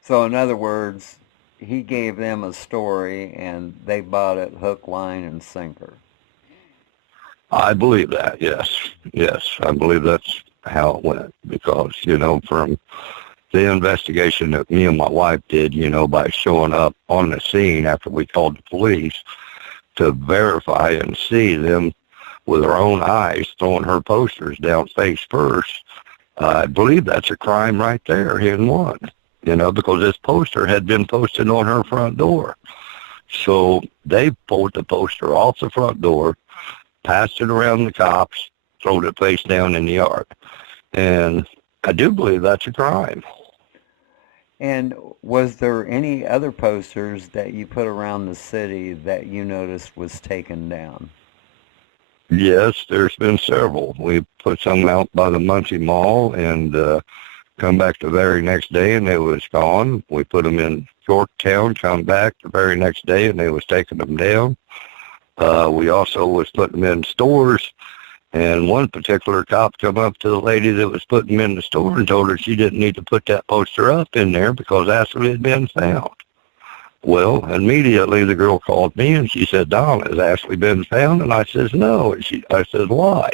So in other words, he gave them a story and they bought it hook, line, and sinker. I believe that, yes. Yes, I believe that's how it went. Because, from the investigation that me and my wife did, by showing up on the scene after we called the police to verify and see them with our own eyes throwing her posters down face first, I believe that's a crime right there in one. Because this poster had been posted on her front door. So they pulled the poster off the front door, passed it around the cops, thrown it face down in the yard. And I do believe that's a crime. And was there any other posters that you put around the city that you noticed was taken down? Yes, there's been several. We put some out by the Muncie Mall and come back the very next day and they was gone. We put them in Yorktown, come back the very next day and they was taking them down. We also was putting them in stores, and one particular cop come up to the lady that was putting them in the store and told her she didn't need to put that poster up in there because Ashley had been found. Well, immediately the girl called me and she said, "Don, has Ashley been found?" And I says, "No." And I said, "Why?"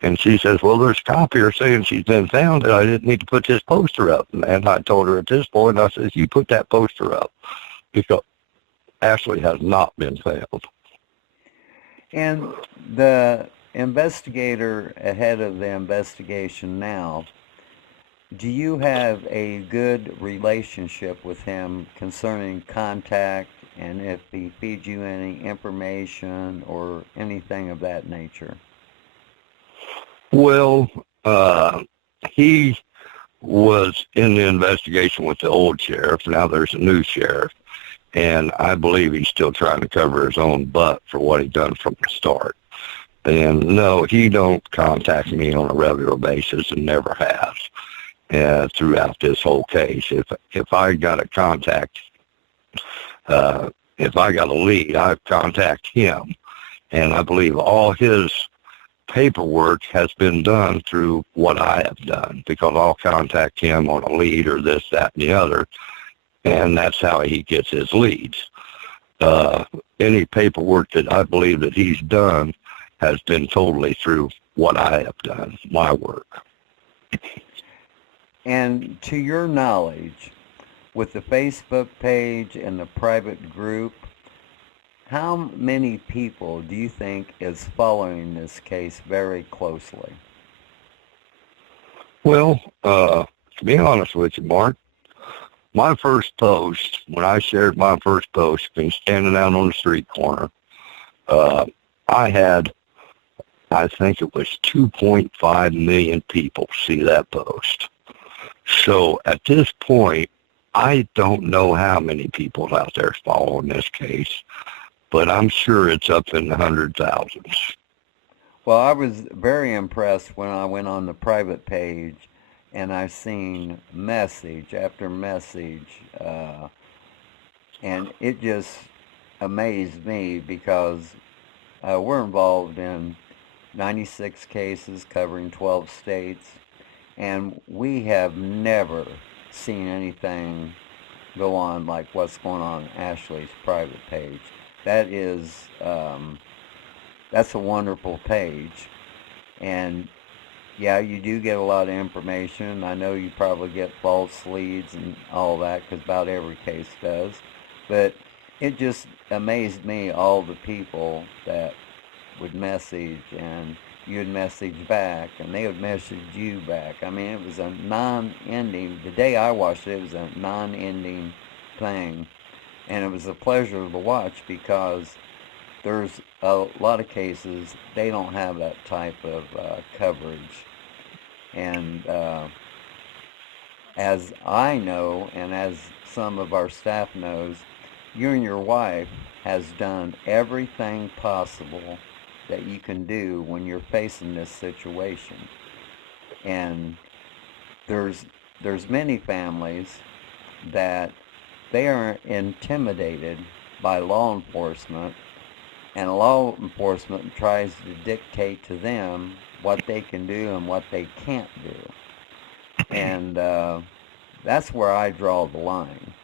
And she says, "Well, there's a cop here saying she's been found and I didn't need to put this poster up." And I told her at this point, I says, "You put that poster up because Ashley has not been found." And the investigator ahead of the investigation now, do you have a good relationship with him concerning contact and if he feeds you any information or anything of that nature? Well, he was in the investigation with the old sheriff. Now there's a new sheriff, and I believe he's still trying to cover his own butt for what he done from the start. And no, he don't contact me on a regular basis and never has throughout this whole case. If I got a contact, if I got a lead, I contact him, and I believe all his paperwork has been done through what I have done, because I'll contact him on a lead or this, that, and the other, and that's how he gets his leads. Any paperwork that I believe that he's done has been totally through what I have done, my work. And to your knowledge, with the Facebook page and the private group, how many people do you think is following this case very closely? Well, to be honest with you, Mark, my first post, when I shared my first post, been standing out on the street corner, I had, I think it was 2.5 million people see that post. So at this point, I don't know how many people out there following this case, but I'm sure it's up in the 100,000s. Well, I was very impressed when I went on the private page and I seen message after message, and it just amazed me because we're involved in 96 cases covering 12 states, and we have never seen anything go on like what's going on Ashley's private page. that is, that's a wonderful page. And yeah, you do get a lot of information. I know you probably get false leads and all that, because about every case does. But it just amazed me, all the people that would message, and you'd message back, and they would message you back. I mean, it was a non-ending, the day I watched it, it was a non-ending thing. And it was a pleasure to watch, because there's a lot of cases they don't have that type of coverage. And as I know, and as some of our staff knows, you and your wife has done everything possible that you can do when you're facing this situation. And there's many families that they are intimidated by law enforcement, and law enforcement tries to dictate to them what they can do and what they can't do. And that's where I draw the line.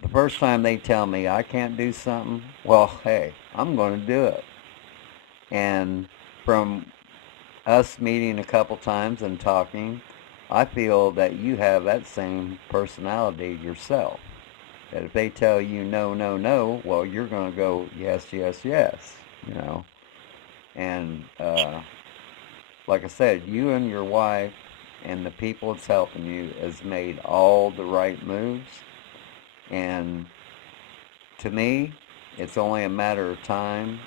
The first time they tell me I can't do something, well, hey, I'm going to do it. And from us meeting a couple times and talking, I feel that you have that same personality yourself. That if they tell you no, no, no, well, you're going to go yes, yes, yes, you know. And like I said, you and your wife and the people that's helping you has made all the right moves. And to me, it's only a matter of time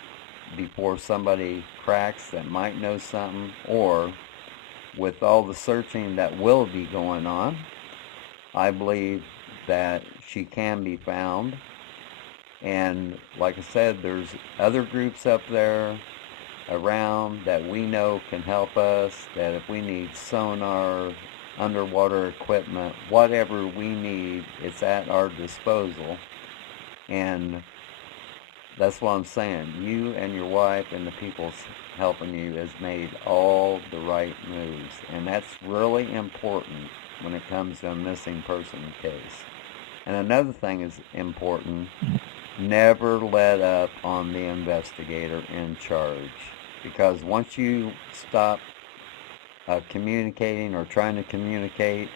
before somebody cracks that might know something, or with all the searching that will be going on, I believe that she can be found. And like I said, there's other groups up there around that we know can help us, that if we need sonar, underwater equipment, whatever we need, it's at our disposal. And that's what I'm saying. You and your wife and the people helping you has made all the right moves. And that's really important when it comes to a missing person case. And another thing is important, never let up on the investigator in charge. Because once you stop communicating or trying to communicate,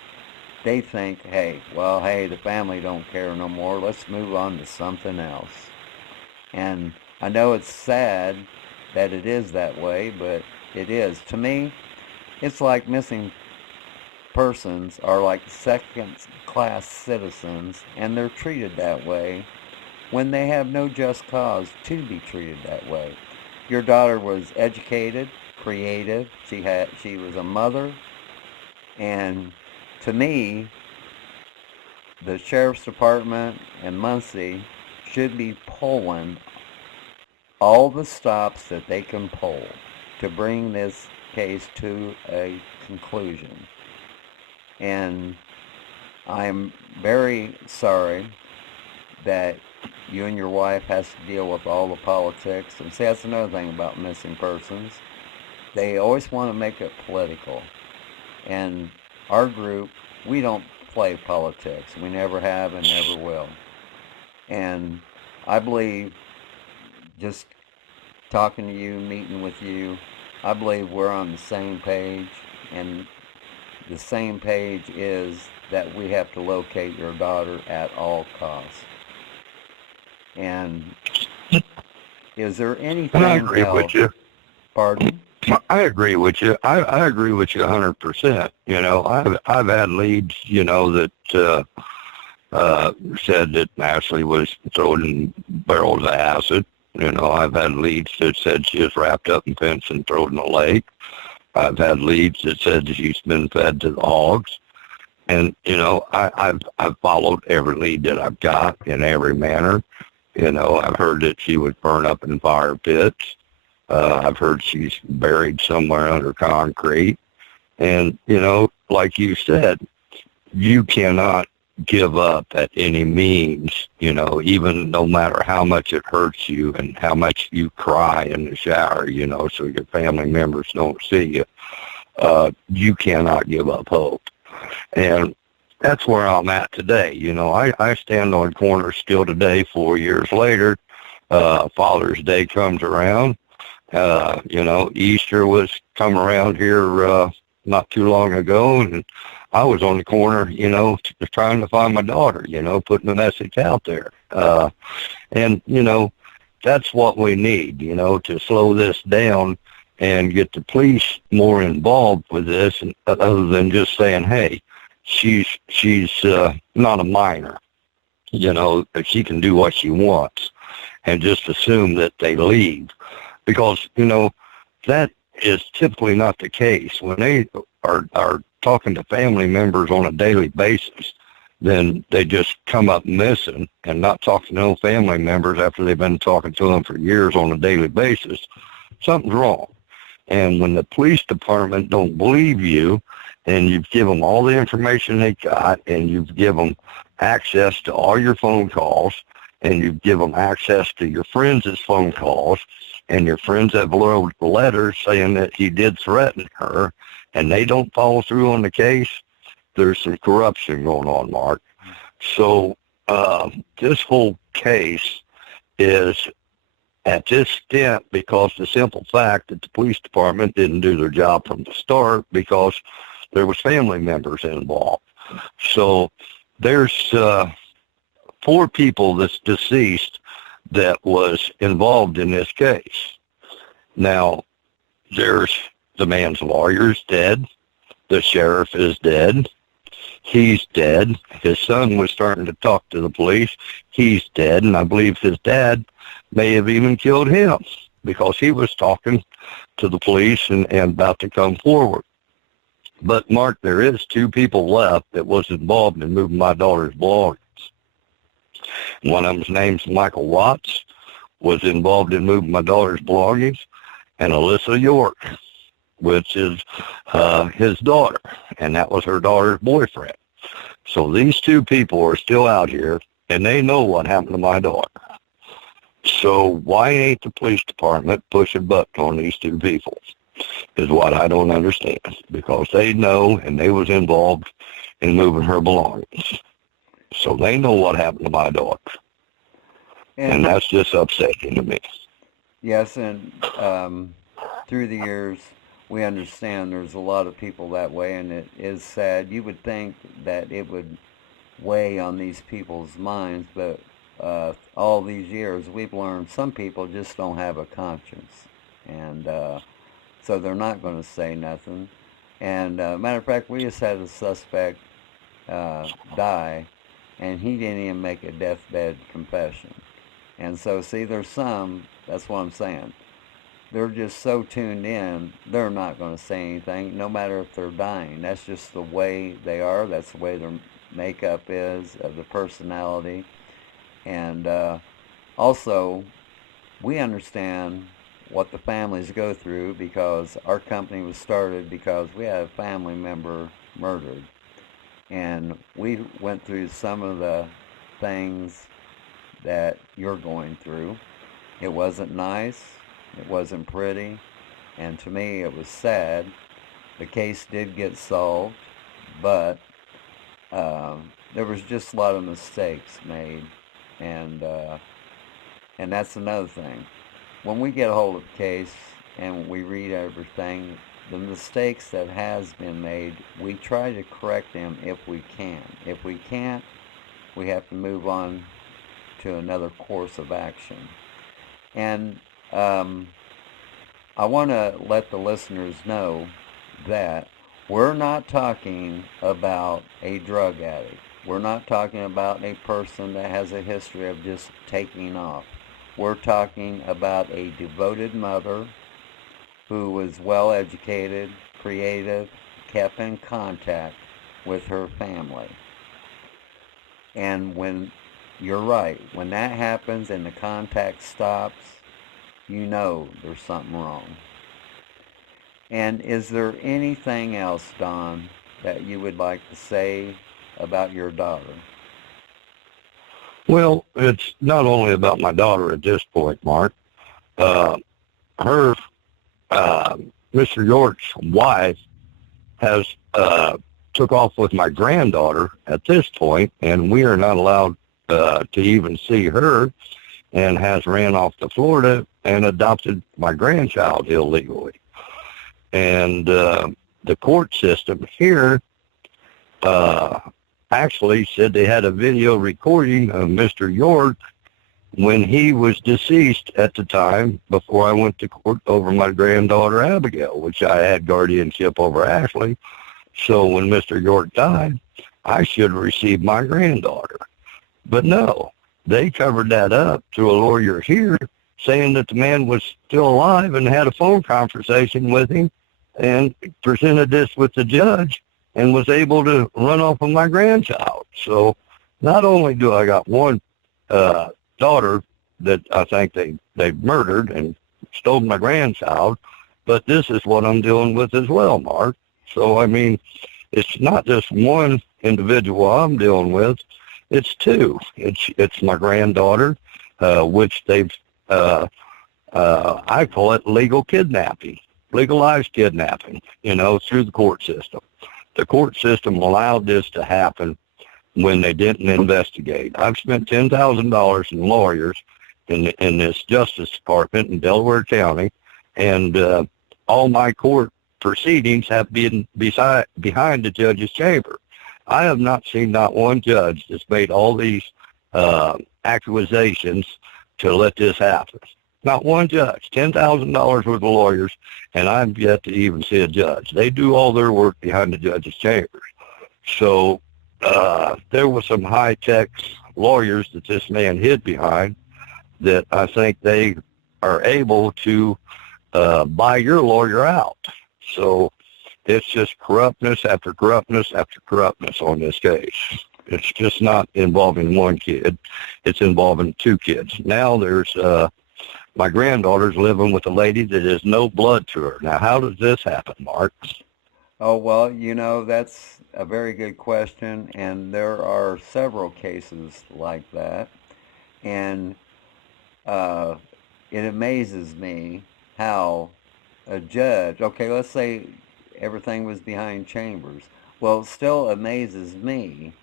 they think, hey, the family don't care no more. Let's move on to something else. And I know it's sad that it is that way, but it is. To me, it's like missing persons are like second-class citizens, and they're treated that way when they have no just cause to be treated that way. Your daughter was educated, creative. She was a mother, and to me, the Sheriff's Department and Muncie should be pulling all the stops that they can pull to bring this case to a conclusion. And I'm very sorry that you and your wife has to deal with all the politics. And see, that's another thing about missing persons. They always want to make it political. And our group, we don't play politics. We never have and never will. And I believe, just talking to you, meeting with you, I believe we're on the same page. And the same page is that we have to locate your daughter at all costs. And is there anything I agree else? with you. Pardon? I agree with you. I agree with you 100%. You know, I've had leads, you know, that said that Ashley was throwing barrels of acid. You know, I've had leads that said she was wrapped up in fence and thrown in the lake. I've had leads that said that she's been fed to the hogs. And, you know, I've followed every lead that I've got in every manner. You know, I've heard that she was burned up in fire pits. I've heard she's buried somewhere under concrete. And, you know, like you said, you cannot give up at any means, you know, even no matter how much it hurts you and how much you cry in the shower, you know, so your family members don't see you. You cannot give up hope. And that's where I'm at today. You know, I stand on corners still today, 4 years later, Father's Day comes around. Easter was come around here not too long ago, and I was on the corner, trying to find my daughter, putting a message out there. And that's what we need, to slow this down and get the police more involved with this, and other than just saying, hey, she's not a minor, that she can do what she wants, and just assume that they leave. Because, that is typically not the case. When they are talking to family members on a daily basis, then they just come up missing and not talking to no family members after they've been talking to them for years on a daily basis. Something's wrong. And when the police department don't believe you, and you've given them all the information they got, and you've given them access to all your phone calls, and you give them access to your friends' phone calls, and your friends have wrote letters saying that he did threaten her, and they don't follow through on the case, there's some corruption going on, Mark. So this whole case is at this stint because the simple fact that the police department didn't do their job from the start because there was family members involved. So there's 4 people that's deceased that was involved in this case. Now, there's the man's lawyer's dead. The sheriff is dead. He's dead. His son was starting to talk to the police. He's dead, and I believe his dad may have even killed him because he was talking to the police and about to come forward. But, Mark, there is 2 people left that was involved in moving my daughter's belongings. One of them's name's Michael Watts, was involved in moving my daughter's belongings, and Alyssa York, which is his daughter, and that was her daughter's boyfriend. So these 2 people are still out here, and they know what happened to my daughter. So why ain't the police department pushing button on these 2 people is what I don't understand, because they know, and they was involved in moving her belongings. So they know what happened to my daughter. And that's just upsetting to me. Yes, and through the years, we understand there's a lot of people that way, and it is sad. You would think that it would weigh on these people's minds, but all these years, we've learned some people just don't have a conscience. And so they're not going to say nothing. And matter of fact, we just had a suspect die, and he didn't even make a deathbed confession. And so, see, there's some, that's what I'm saying, they're just so tuned in, they're not going to say anything, no matter if they're dying. That's just the way they are. That's the way their makeup is, of the personality. And also, we understand what the families go through, because our company was started because we had a family member murdered. And we went through some of the things that you're going through. It wasn't nice. It wasn't pretty. And to me, it was sad. The case did get solved, but there was just a lot of mistakes made. And that's another thing. When we get a hold of the case and we read everything, the mistakes that has been made, we try to correct them if we can. If we can't, we have to move on to another course of action. And I want to let the listeners know that we're not talking about a drug addict. We're not talking about a person that has a history of just taking off. We're talking about a devoted mother who was well educated, creative, kept in contact with her family. And when you're right, when that happens and the contact stops, you know there's something wrong. And is there anything else, Don, that you would like to say about your daughter? Well, it's not only about my daughter at this point, Mark. Mr. York's wife has took off with my granddaughter at this point, and we are not allowed to even see her. and has ran off to Florida and adopted my grandchild illegally. And the court system here actually said they had a video recording of Mr. York when he was deceased at the time before I went to court over my granddaughter Abigail, which I had guardianship over Ashley. So when Mr. York died, I should have received my granddaughter. But no, they covered that up through a lawyer here, saying that the man was still alive and had a phone conversation with him and presented this with the judge and was able to run off with my grandchild. So not only do I got one daughter that I think they murdered and stole my grandchild, but this is what I'm dealing with as well, Mark. So, I mean, it's not just one individual I'm dealing with, it's two. It's my granddaughter, which they've, I call it legal kidnapping, legalized kidnapping, through the court system. The court system allowed this to happen when they didn't investigate. I've spent $10,000 in lawyers in this Justice Department in Delaware County, and all my court proceedings have been behind the judge's chamber. I have not seen not one judge that's made all these accusations to let this happen. Not one judge. $10,000 worth of lawyers, and I've yet to even see a judge. They do all their work behind the judge's chambers. So there were some high-tech lawyers that this man hid behind that I think they are able to buy your lawyer out. So it's just corruptness after corruptness after corruptness on this case. It's just not involving one kid. It's involving two kids. Now there's my granddaughter's living with a lady that has no blood to her. Now, how does this happen, Mark? Oh, well, that's a very good question, and there are several cases like that. And it amazes me how a judge, okay, let's say everything was behind chambers. Well, it still amazes me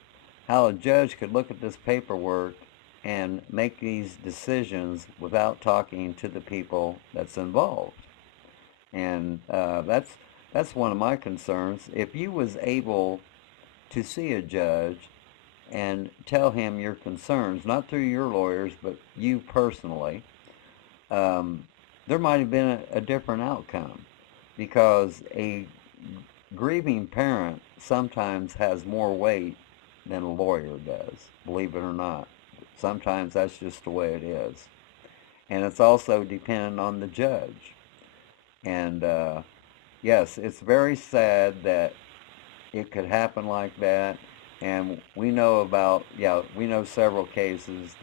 how a judge could look at this paperwork and make these decisions without talking to the people that's involved. And that's one of my concerns. If you was able to see a judge and tell him your concerns, not through your lawyers, but you personally, there might have been a different outcome, because a grieving parent sometimes has more weight than a lawyer does, believe it or not. Sometimes that's just the way it is. And it's also dependent on the judge. And yes, it's very sad that it could happen like that. And we know several cases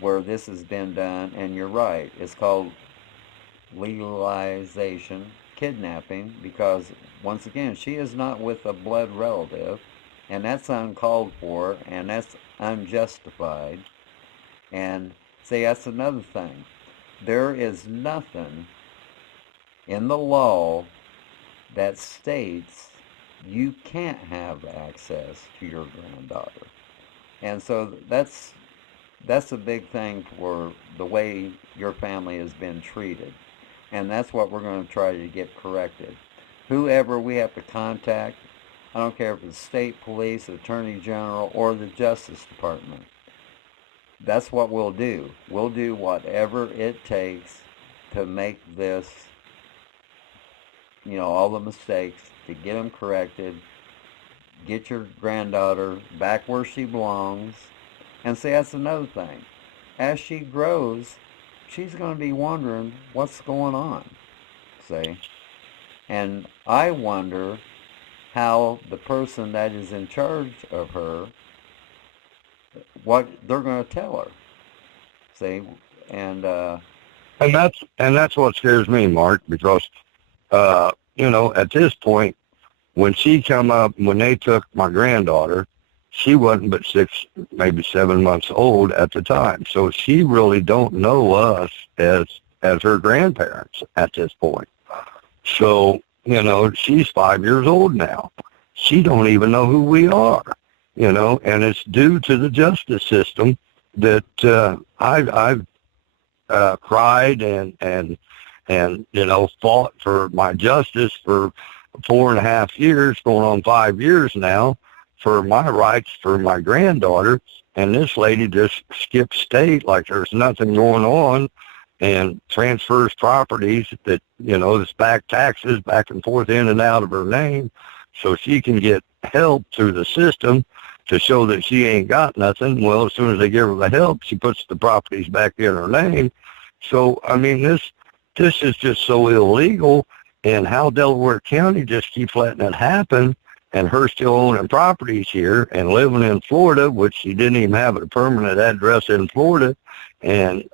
where this has been done. And you're right, it's called legalization kidnapping, because once again, she is not with a blood relative, and that's uncalled for, and that's unjustified. And see, that's another thing. There is nothing in the law that states you can't have access to your granddaughter. And so that's a big thing for the way your family has been treated. And that's what we're going to try to get corrected. Whoever we have to contact, I don't care if it's state police, attorney general, or the Justice Department, that's what we'll do. We'll do whatever it takes to make this, all the mistakes, to get them corrected, get your granddaughter back where she belongs. And see, that's another thing. As she grows, she's going to be wondering what's going on, see? And I wonder how the person that is in charge of her, what they're going to tell her, see? And that's what scares me, Mark, because at this point, when they took my granddaughter, she wasn't but 6, maybe 7 months old at the time. So she really don't know us as her grandparents at this point. So, she's 5 years old now. She don't even know who we are, and it's due to the justice system that I've cried and fought for my justice for 4.5 years, going on 5 years now, for my rights for my granddaughter. And this lady just skips state like there's nothing going on, and transfers properties that, this back taxes back and forth in and out of her name, so she can get help through the system to show that she ain't got nothing. Well, as soon as they give her the help, she puts the properties back in her name. So, I mean, this is just so illegal, and how Delaware County just keeps letting it happen, and her still owning properties here and living in Florida, which she didn't even have a permanent address in Florida. And,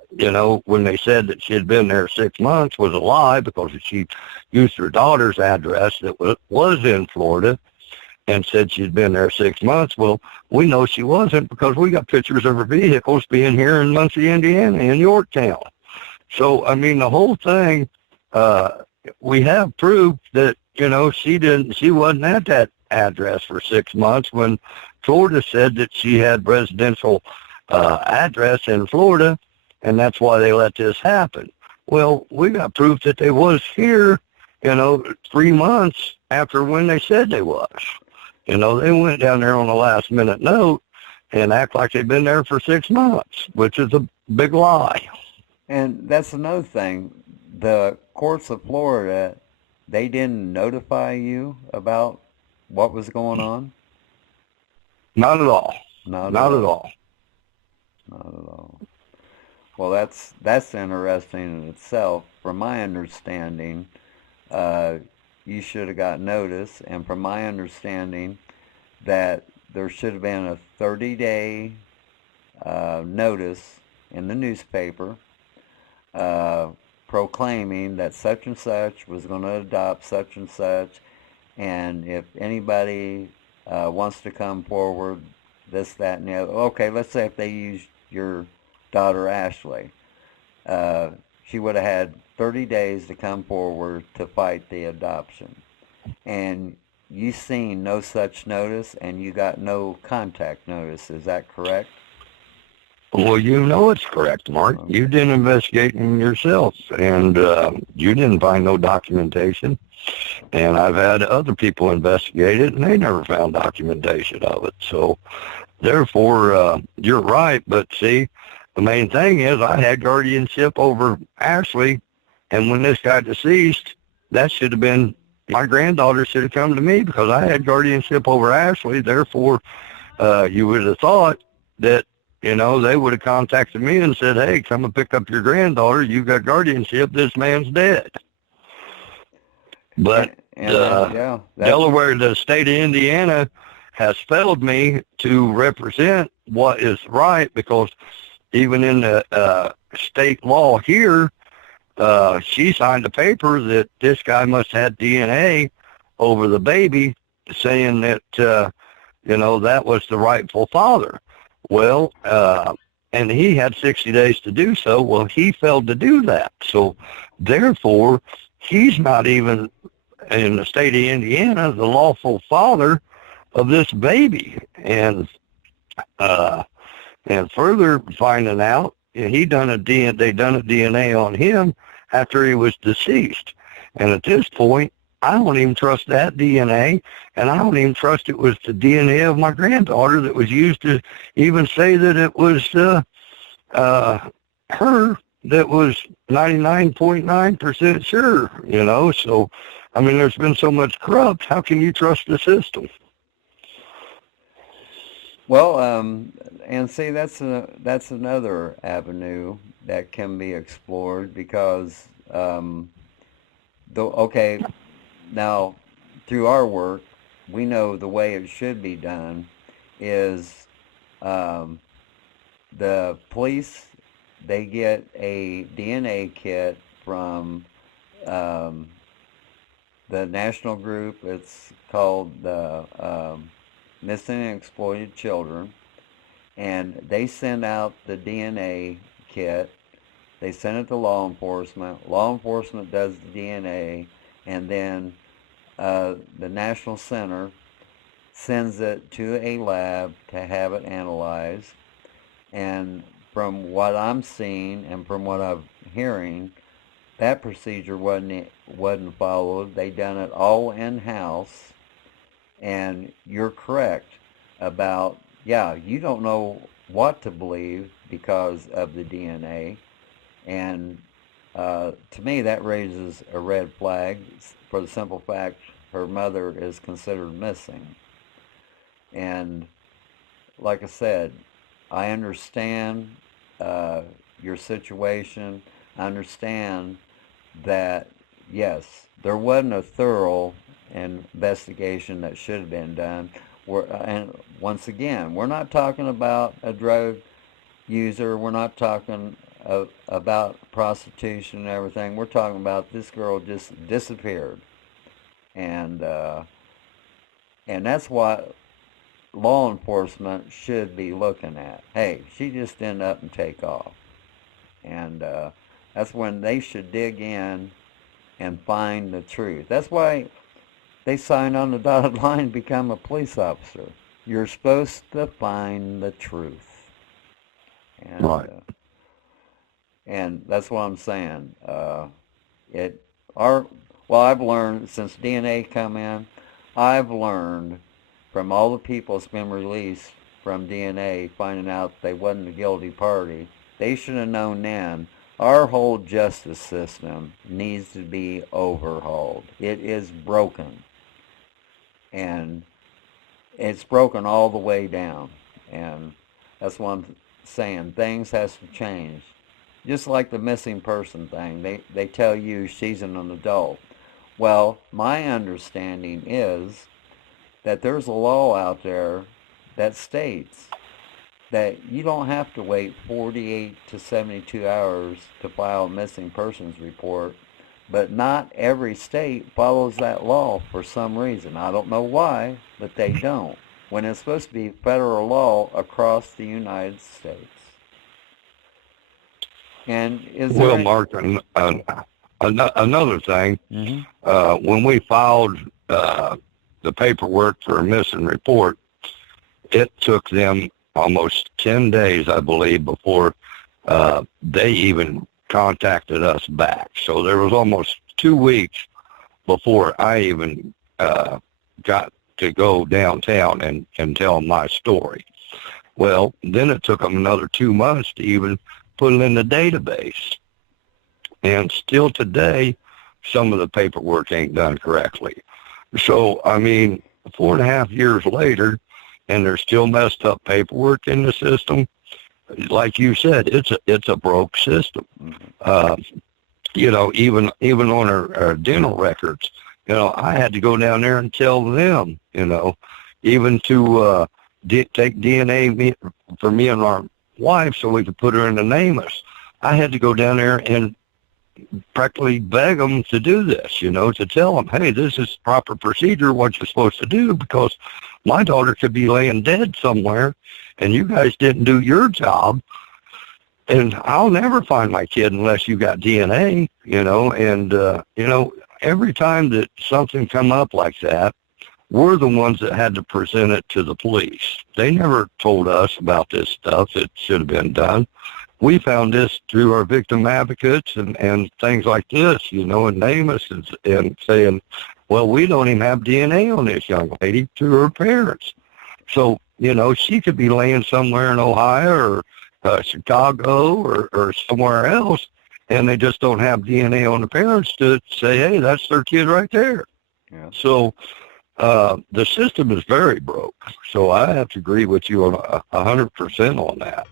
when they said that she had been there 6 months was a lie, because she used her daughter's address that was in Florida and said she'd been there 6 months. Well, we know she wasn't, because we got pictures of her vehicles being here in Muncie, Indiana, in Yorktown. So, I mean, the whole thing, we have proof that, she wasn't at that address for 6 months when Florida said that she had residential address in Florida, and that's why they let this happen. Well, we got proof that they was here, 3 months after when they said they was. They went down there on a last minute note and act like they've been there for 6 months, which is a big lie. And that's another thing. The courts of Florida, they didn't notify you about what was going on? Not at all. Not at all. Not at all. Well, that's interesting in itself. From my understanding, you should have got notice, and from my understanding, that there should have been a 30-day notice in the newspaper proclaiming that such and such was going to adopt such and such, and if anybody wants to come forward, this, that, and the other. Okay, let's say if they used your daughter Ashley, she would have had 30 days to come forward to fight the adoption. And you seen no such notice, and you got no contact notice. Is that correct? Well, it's correct, Mark. Okay. You did investigating yourself, and you didn't find no documentation. And I've had other people investigate it, and they never found documentation of it. So, therefore, you're right. But see, the main thing is I had guardianship over Ashley, and when this got deceased, that should have been, my granddaughter should have come to me, because I had guardianship over Ashley. Therefore, you would have thought that, they would have contacted me and said, hey, come and pick up your granddaughter. You got guardianship. This man's dead. But Delaware, the state of Indiana, has failed me to represent what is right, because even in the state law here, she signed a paper that this guy must have had DNA over the baby, saying that, that was the rightful father. Well, and he had 60 days to do so. Well, he failed to do that. So, therefore, he's not even, in the state of Indiana, the lawful father of this baby. And further finding out, they done a DNA on him after he was deceased. And at this point, I don't even trust that DNA, and I don't even trust it was the DNA of my granddaughter that was used to even say that it was her that was 99.9% sure, So, I mean, there's been so much corrupt. How can you trust the system? Well, and see, that's another avenue that can be explored, because now, through our work, we know the way it should be done is the police, they get a DNA kit from the national group. It's called the Missing and Exploited Children, and they send out the DNA kit. They send it to law enforcement. Law enforcement does the DNA, and then the National Center sends it to a lab to have it analyzed. And from what I'm seeing and from what I'm hearing, that procedure wasn't followed. They done it all in-house. And you're correct about, yeah, you don't know what to believe because of the DNA. And to me, that raises a red flag for the simple fact her mother is considered missing. And like I said, I understand your situation. I understand that, yes, there wasn't a thorough investigation that should have been done. And once again, we're not talking about a drug user. We're not talking about prostitution and everything. We're talking about this girl just disappeared. And that's what law enforcement should be looking at. Hey, she just didn't up and take off. And that's when they should dig in and find the truth. That's why they sign on the dotted line and become a police officer. You're supposed to find the truth. And, right. And that's what I'm saying. I've learned since DNA come in, I've learned from all the people that's been released from DNA, finding out they wasn't a guilty party, they should have known then our whole justice system needs to be overhauled. It is broken. And it's broken all the way down. And that's what I'm saying. Things has to change. Just like the missing person thing. They tell you she's an adult. Well, my understanding is that there's a law out there that states that you don't have to wait 48 to 72 hours to file a missing persons report, but not every state follows that law for some reason. I don't know why, but they don't, when it's supposed to be federal law across the United States. And is there... Well, Mark, another thing, when we filed the paperwork for a missing report, it took them almost 10 days, I believe, before they even contacted us back. So there was almost 2 weeks before I even got to go downtown and tell my story. Well, then it took them another 2 months to even put it in the database. And still today, some of the paperwork ain't done correctly. So, I mean, 4.5 years later, and there's still messed up paperwork in the system. Like you said, it's a broke system. You know, even on our dental records, you know, I had to go down there and tell them, you know, even to take DNA for me and our wife so we could put her in the NamUs. I had to go down there and practically beg them to do this, you know, to tell them, hey, this is proper procedure, what you're supposed to do, because my daughter could be laying dead somewhere, and you guys didn't do your job, and I'll never find my kid unless you got DNA, you know. And, you know, every time that something come up like that, we're the ones that had to present it to the police. They never told us about this stuff that should have been done. We found this through our victim advocates and things like this, you know, and NamUs and saying, well, we don't even have DNA on this young lady, to her parents. So, you know, she could be laying somewhere in Ohio or Chicago or somewhere else, and they just don't have DNA on the parents to say, hey, that's their kid right there. Yeah. So the system is very broke. So I have to agree with you on 100% on that.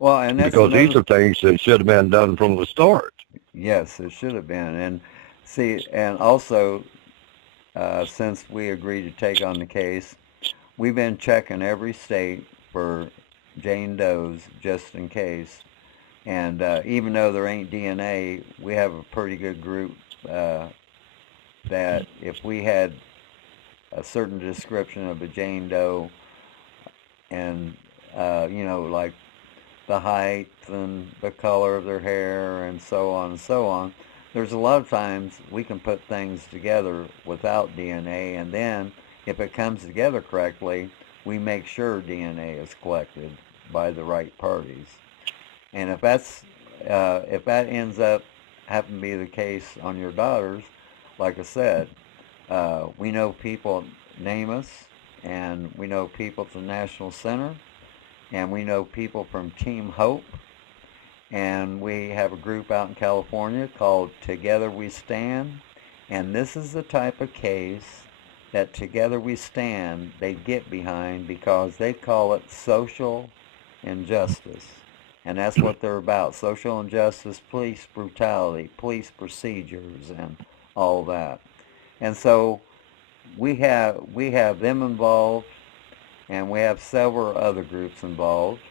Well, and that's because these are things that should have been done from the start. Yes, it should have been. And see, and also, since we agreed to take on the case, we've been checking every state for Jane Doe's just in case. And even though there ain't DNA, we have a pretty good group that if we had a certain description of a Jane Doe and, you know, like the height and the color of their hair and so on, there's a lot of times we can put things together without DNA, and then if it comes together correctly, we make sure DNA is collected by the right parties. And if that ends up happen to be the case on your daughters, like I said, we know people name us, and we know people at the National Center, and we know people from Team Hope, and we have a group out in California called Together We Stand, and this is the type of case that Together We Stand, they get behind because they call it social injustice. And that's what they're about, social injustice, police brutality, police procedures, and all that. And so we have them involved, and we have several other groups involved.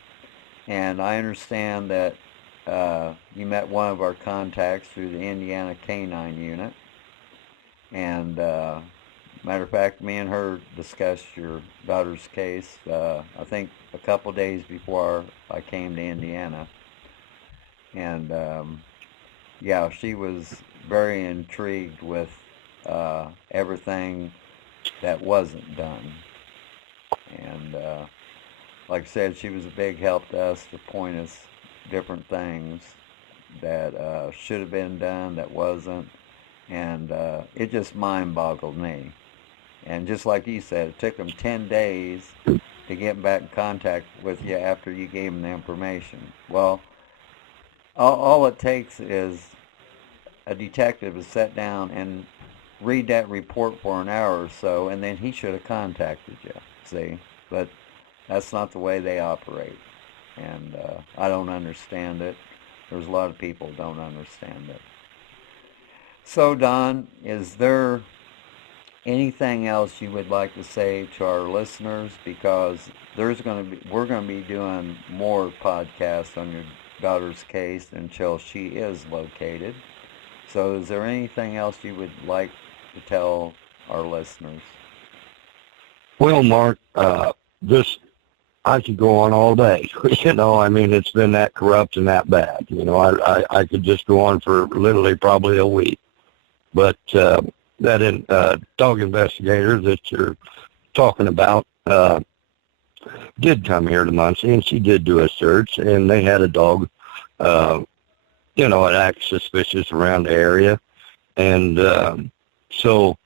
And I understand that you met one of our contacts through the Indiana Canine Unit. And matter of fact, me and her discussed your daughter's case, I think a couple days before I came to Indiana. And yeah, she was very intrigued with everything that wasn't done. And like I said, she was a big help to us to point us different things that should have been done that wasn't. And it just mind-boggled me. And just like you said, it took them 10 days to get back in contact with you after you gave them the information. Well, all it takes is a detective to sit down and read that report for an hour or so, and then he should have contacted you, see? But that's not the way they operate. And I don't understand it. There's a lot of people who don't understand it. So, Don, is there anything else you would like to say to our listeners? Because we're going to be doing more podcasts on your daughter's case until she is located. So, is there anything else you would like to tell our listeners? Well, Mark, I could go on all day. I mean, it's been that corrupt and that bad. I could just go on for literally probably a week. But that dog investigator that you're talking about did come here to Muncie, and she did do a search, and they had a dog, it acts suspicious around the area. And so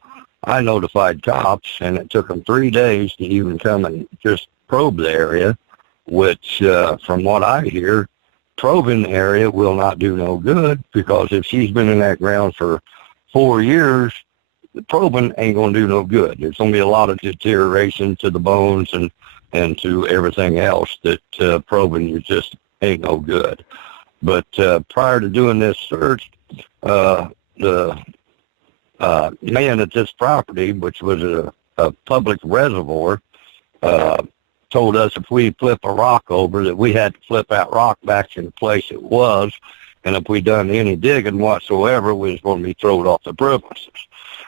I notified cops, and it took them 3 days to even come and just probe the area, which, from what I hear, probing the area will not do no good, because if she's been in that ground for 4 years, the probing ain't going to do no good. There's going to be a lot of deterioration to the bones and to everything else that probing just ain't no good. But prior to doing this search, the man at this property, which was a public reservoir, told us if we flip a rock over, that we had to flip that rock back in the place it was, and if we done any digging whatsoever, we was going to be thrown off the premises.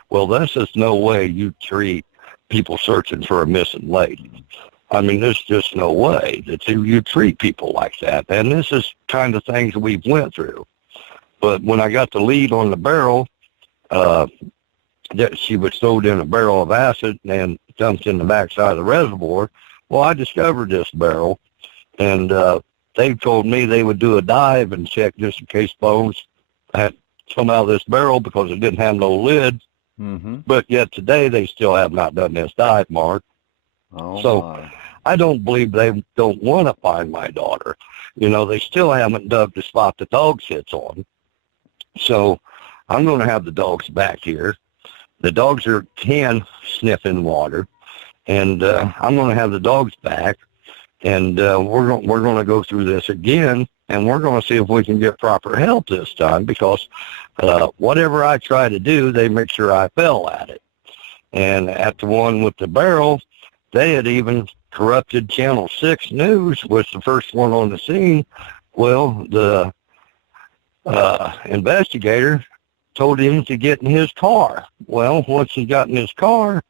Well, this is no way you treat people searching for a missing lady. I mean, there's just no way that you treat people like that. And this is kind of things that we've went through. But when I got the lead on the barrel, that she was stowed in a barrel of acid and dumped in the backside of the reservoir, well, I discovered this barrel, and they told me they would do a dive and check just in case bones had come out of this barrel because it didn't have no lid. Mm-hmm. But yet today they still have not done this dive, Mark. Oh, so my. I don't believe they don't want to find my daughter. They still haven't dug the spot the dog sits on. So I'm going to have the dogs back here. The dogs can sniff in water, and I'm going to have the dogs back. And we're going to go through this again, and we're going to see if we can get proper help this time, because whatever I try to do, they make sure I fail at it. And at the one with the barrel, they had even corrupted Channel 6 News, was the first one on the scene. Well, the investigator told him to get in his car. Well, once he got in his car,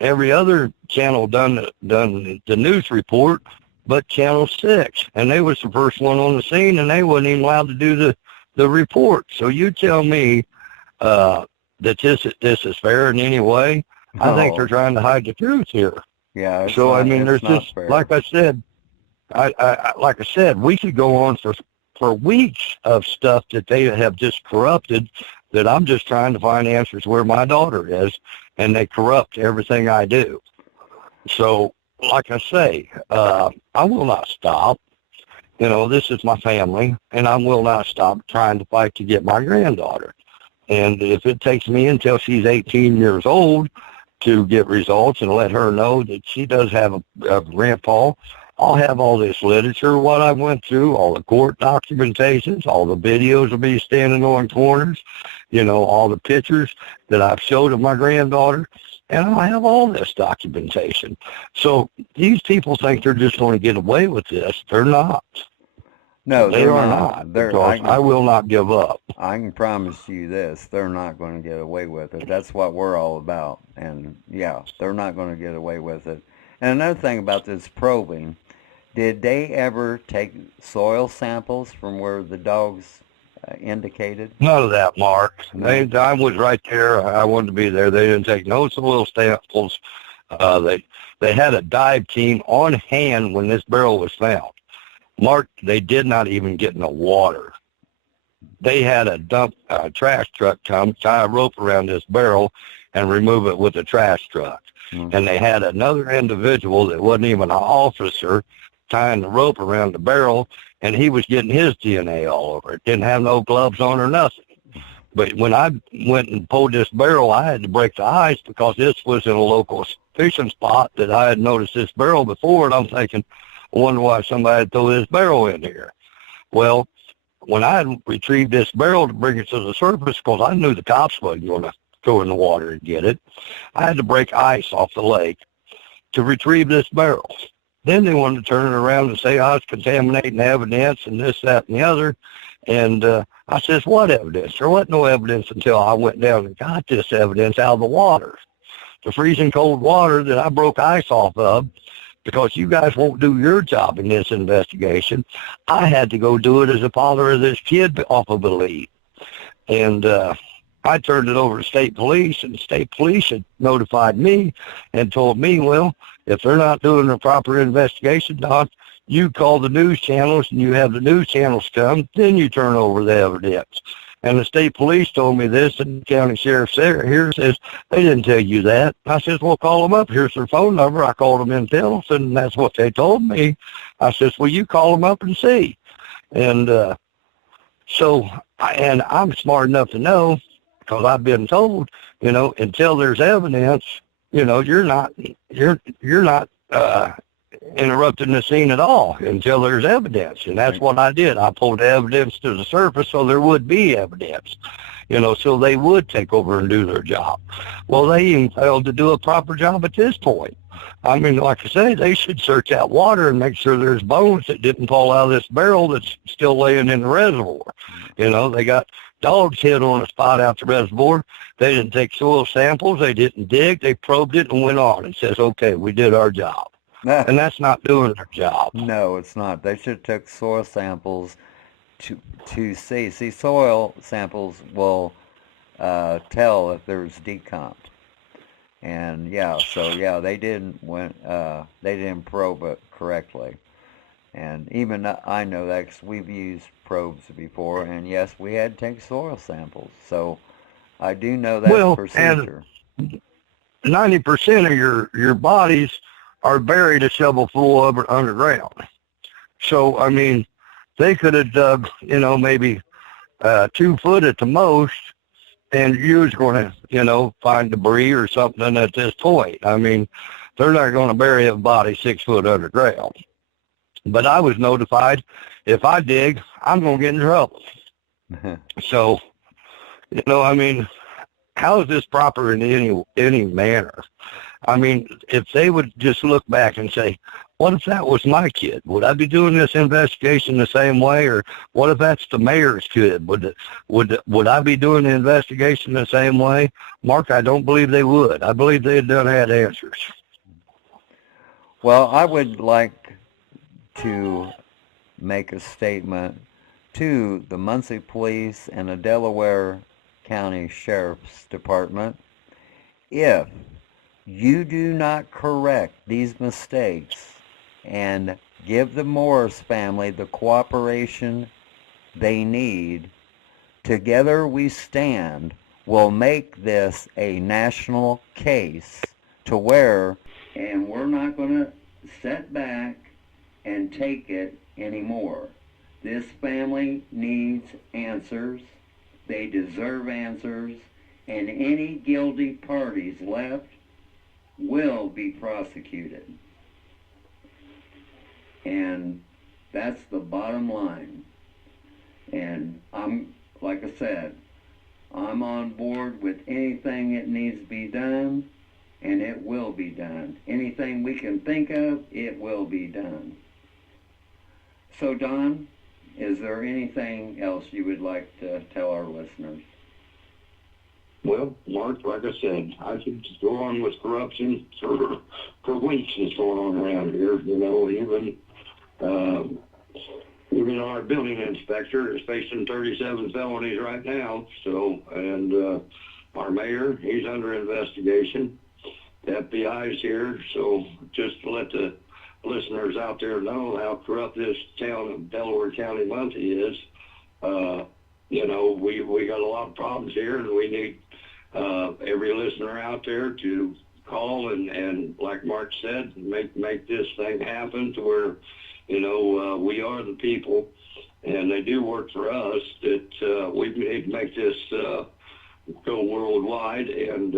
every other channel done the news report but Channel 6, and they was the first one on the scene, and they wasn't even allowed to do the report. So you tell me that this is fair in any way? I think they're trying to hide the truth here. Yeah. So I mean, there's just fair. like I said, Like I said, we could go on for weeks of stuff that they have just corrupted, that I'm just trying to find answers where my daughter is, and they corrupt everything I do. So, like I say, I will not stop. You know, this is my family, and I will not stop trying to fight to get my granddaughter. And if it takes me until she's 18 years old to get results and let her know that she does have a grandpa, I'll have all this literature, what I went through, all the court documentations, all the videos of me standing on corners, you know, all the pictures that I've showed of my granddaughter, and I have all this documentation. So these people think they're just going to get away with this. They're not. No, They they're are not. not, because I will not give up. I can promise you this, they're not going to get away with it. That's what we're all about. And yeah, they're not going to get away with it. And another thing about this probing, did they ever take soil samples from where the dogs indicated? None of that, Mark. No. I was right there. I wanted to be there. They didn't take no soil samples. They had a dive team on hand when this barrel was found. Mark, they did not even get in the water. They had a trash truck come, tie a rope around this barrel, and remove it with a trash truck. Mm-hmm. And they had another individual that wasn't even an officer tying the rope around the barrel, and he was getting his DNA all over it. Didn't have no gloves on or nothing. But when I went and pulled this barrel, I had to break the ice because this was in a local fishing spot that I had noticed this barrel before, and I'm thinking, I wonder why somebody would throw this barrel in here. Well, when I had retrieved this barrel to bring it to the surface, because I knew the cops wasn't going to go in the water and get it, I had to break ice off the lake to retrieve this barrel. Then they wanted to turn it around and say I was contaminating evidence and this, that, and the other. And I says, what evidence? There wasn't no evidence until I went down and got this evidence out of the water, the freezing cold water that I broke ice off of. Because you guys won't do your job in this investigation, I had to go do it as a father of this kid off of a lead. And I turned it over to state police, and state police had notified me and told me, well, if they're not doing a proper investigation, Don, you call the news channels and you have the news channels come, then you turn over the evidence. And the state police told me this, and the county sheriff here says, they didn't tell you that. I says, well, call them up. Here's their phone number. I called them in Tennessee, and that's what they told me. I says, well, you call them up and see. And and I'm smart enough to know, because I've been told, you know, until there's evidence, you know, you're not interrupting the scene at all until there's evidence. And that's what I did. I pulled the evidence to the surface so there would be evidence, you know, so they would take over and do their job. Well, they even failed to do a proper job at this point. I mean, like I say, they should search out water and make sure there's bones that didn't fall out of this barrel that's still laying in the reservoir. You know, they got dogs hid on a spot out the reservoir. They didn't take soil samples. They didn't dig. They probed it and went on and says, okay, we did our job. And that's not doing their job. No, it's not. They should have took soil samples to see. See, soil samples will tell if there's decomp. And yeah, so yeah, they didn't probe it correctly. And even I know that 'cause we've used probes before, and yes, we had to take soil samples. So I do know that procedure. And 90% of your bodies are buried a shovel full of it underground. So, I mean, they could have dug, you know, maybe 2 foot at the most, and you was going to, you know, find debris or something at this point. I mean, they're not going to bury a body 6 foot underground. But I was notified, if I dig, I'm going to get in trouble. So, you know, I mean, how is this proper in any manner? I mean, if they would just look back and say, what if that was my kid? Would I be doing this investigation the same way? Or what if that's the mayor's kid? Would I be doing the investigation the same way? Mark, I don't believe they would. I believe they'd had answers. Well, I would like to make a statement to the Muncie Police and the Delaware County Sheriff's Department. If you do not correct these mistakes and Give the Morris family the cooperation they need. Together we stand. We'll make this a national case to where, and we're not going to sit back and take it anymore. This family needs answers. They deserve answers, and any guilty parties left will be prosecuted. And that's the bottom line. And like I said, I'm on board with anything that needs to be done, and it will be done. Anything we can think of, it will be done. So, Don, is there anything else you would like to tell our listeners? Well, Mark, like I said, I could just go on with corruption for weeks that's going on around here. You know, even our building inspector is facing 37 felonies right now. So, and our mayor, he's under investigation. The FBI's here. So just to let the listeners out there know how corrupt this town of Delaware County Monthly is. You know, we got a lot of problems here, and we need every listener out there to call and like Mark said, make this thing happen to where, you know, we are the people, and they do work for us, that we need to make this go worldwide and,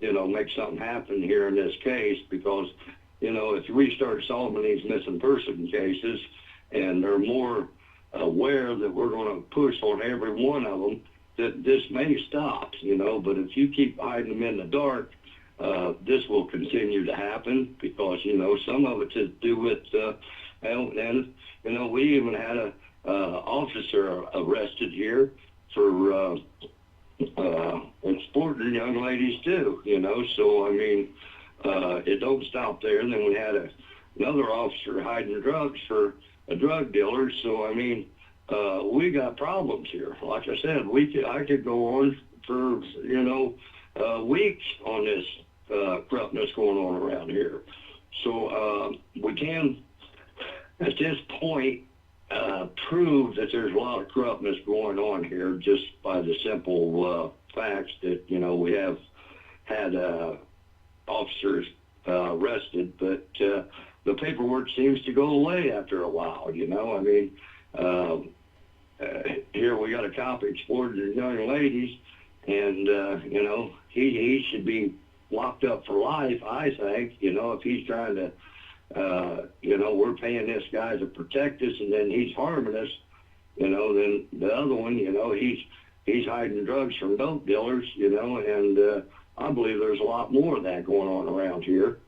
you know, make something happen here in this case, because, you know, if we start solving these missing person cases and they're more aware that we're going to push on every one of them, that this may stop, you know, but if you keep hiding them in the dark, this will continue to happen, because, you know, some of it to do with, and, you know, we even had a officer arrested here for exporting young ladies too, you know, so, I mean, it don't stop there. And then we had another officer hiding drugs for a drug dealer, so, I mean, we got problems here. Like I said, I could go on for, you know, weeks on this corruptness going on around here. So we can, at this point, prove that there's a lot of corruptness going on here just by the simple facts that, you know, we have had officers arrested, but the paperwork seems to go away after a while, you know. I mean, here we got a cop exploiting young ladies, and, you know, he should be locked up for life, I think, you know, if he's trying to, you know, we're paying this guy to protect us, and then he's harming us, you know, then the other one, you know, he's hiding drugs from dope dealers, you know, and I believe there's a lot more of that going on around here.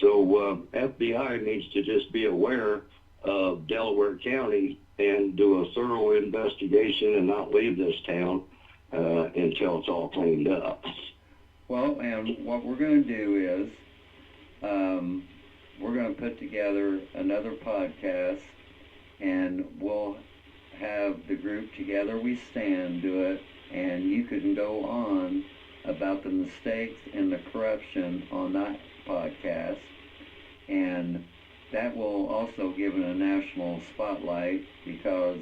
So FBI needs to just be aware of Delaware County and do a thorough investigation and not leave this town until it's all cleaned up. Well, and what we're going to do is we're going to put together another podcast, and we'll have the group Together We Stand do it, and you can go on about the mistakes and the corruption on that podcast, and that will also give it a national spotlight, because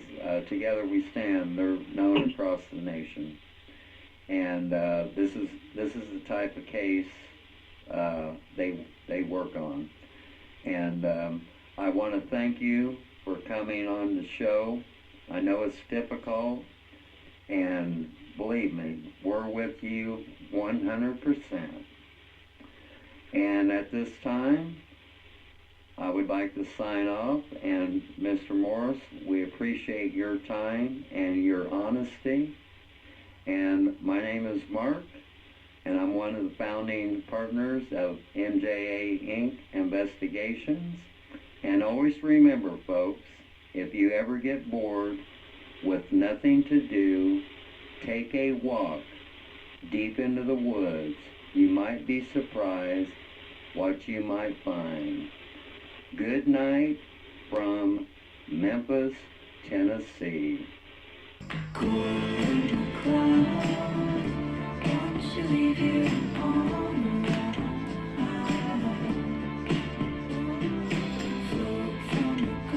Together We Stand, they're known across the nation. And this is the type of case they work on. And I want to thank you for coming on the show. I know it's difficult, and believe me, we're with you 100%. And at this time, I would like to sign off, and Mr. Morris, we appreciate your time and your honesty. And my name is Mark, and I'm one of the founding partners of MJA Inc. Investigations. And always remember, folks, if you ever get bored with nothing to do, take a walk deep into the woods. You might be surprised what you might find. Good night from Memphis, Tennessee. Can't you leave here on the float from the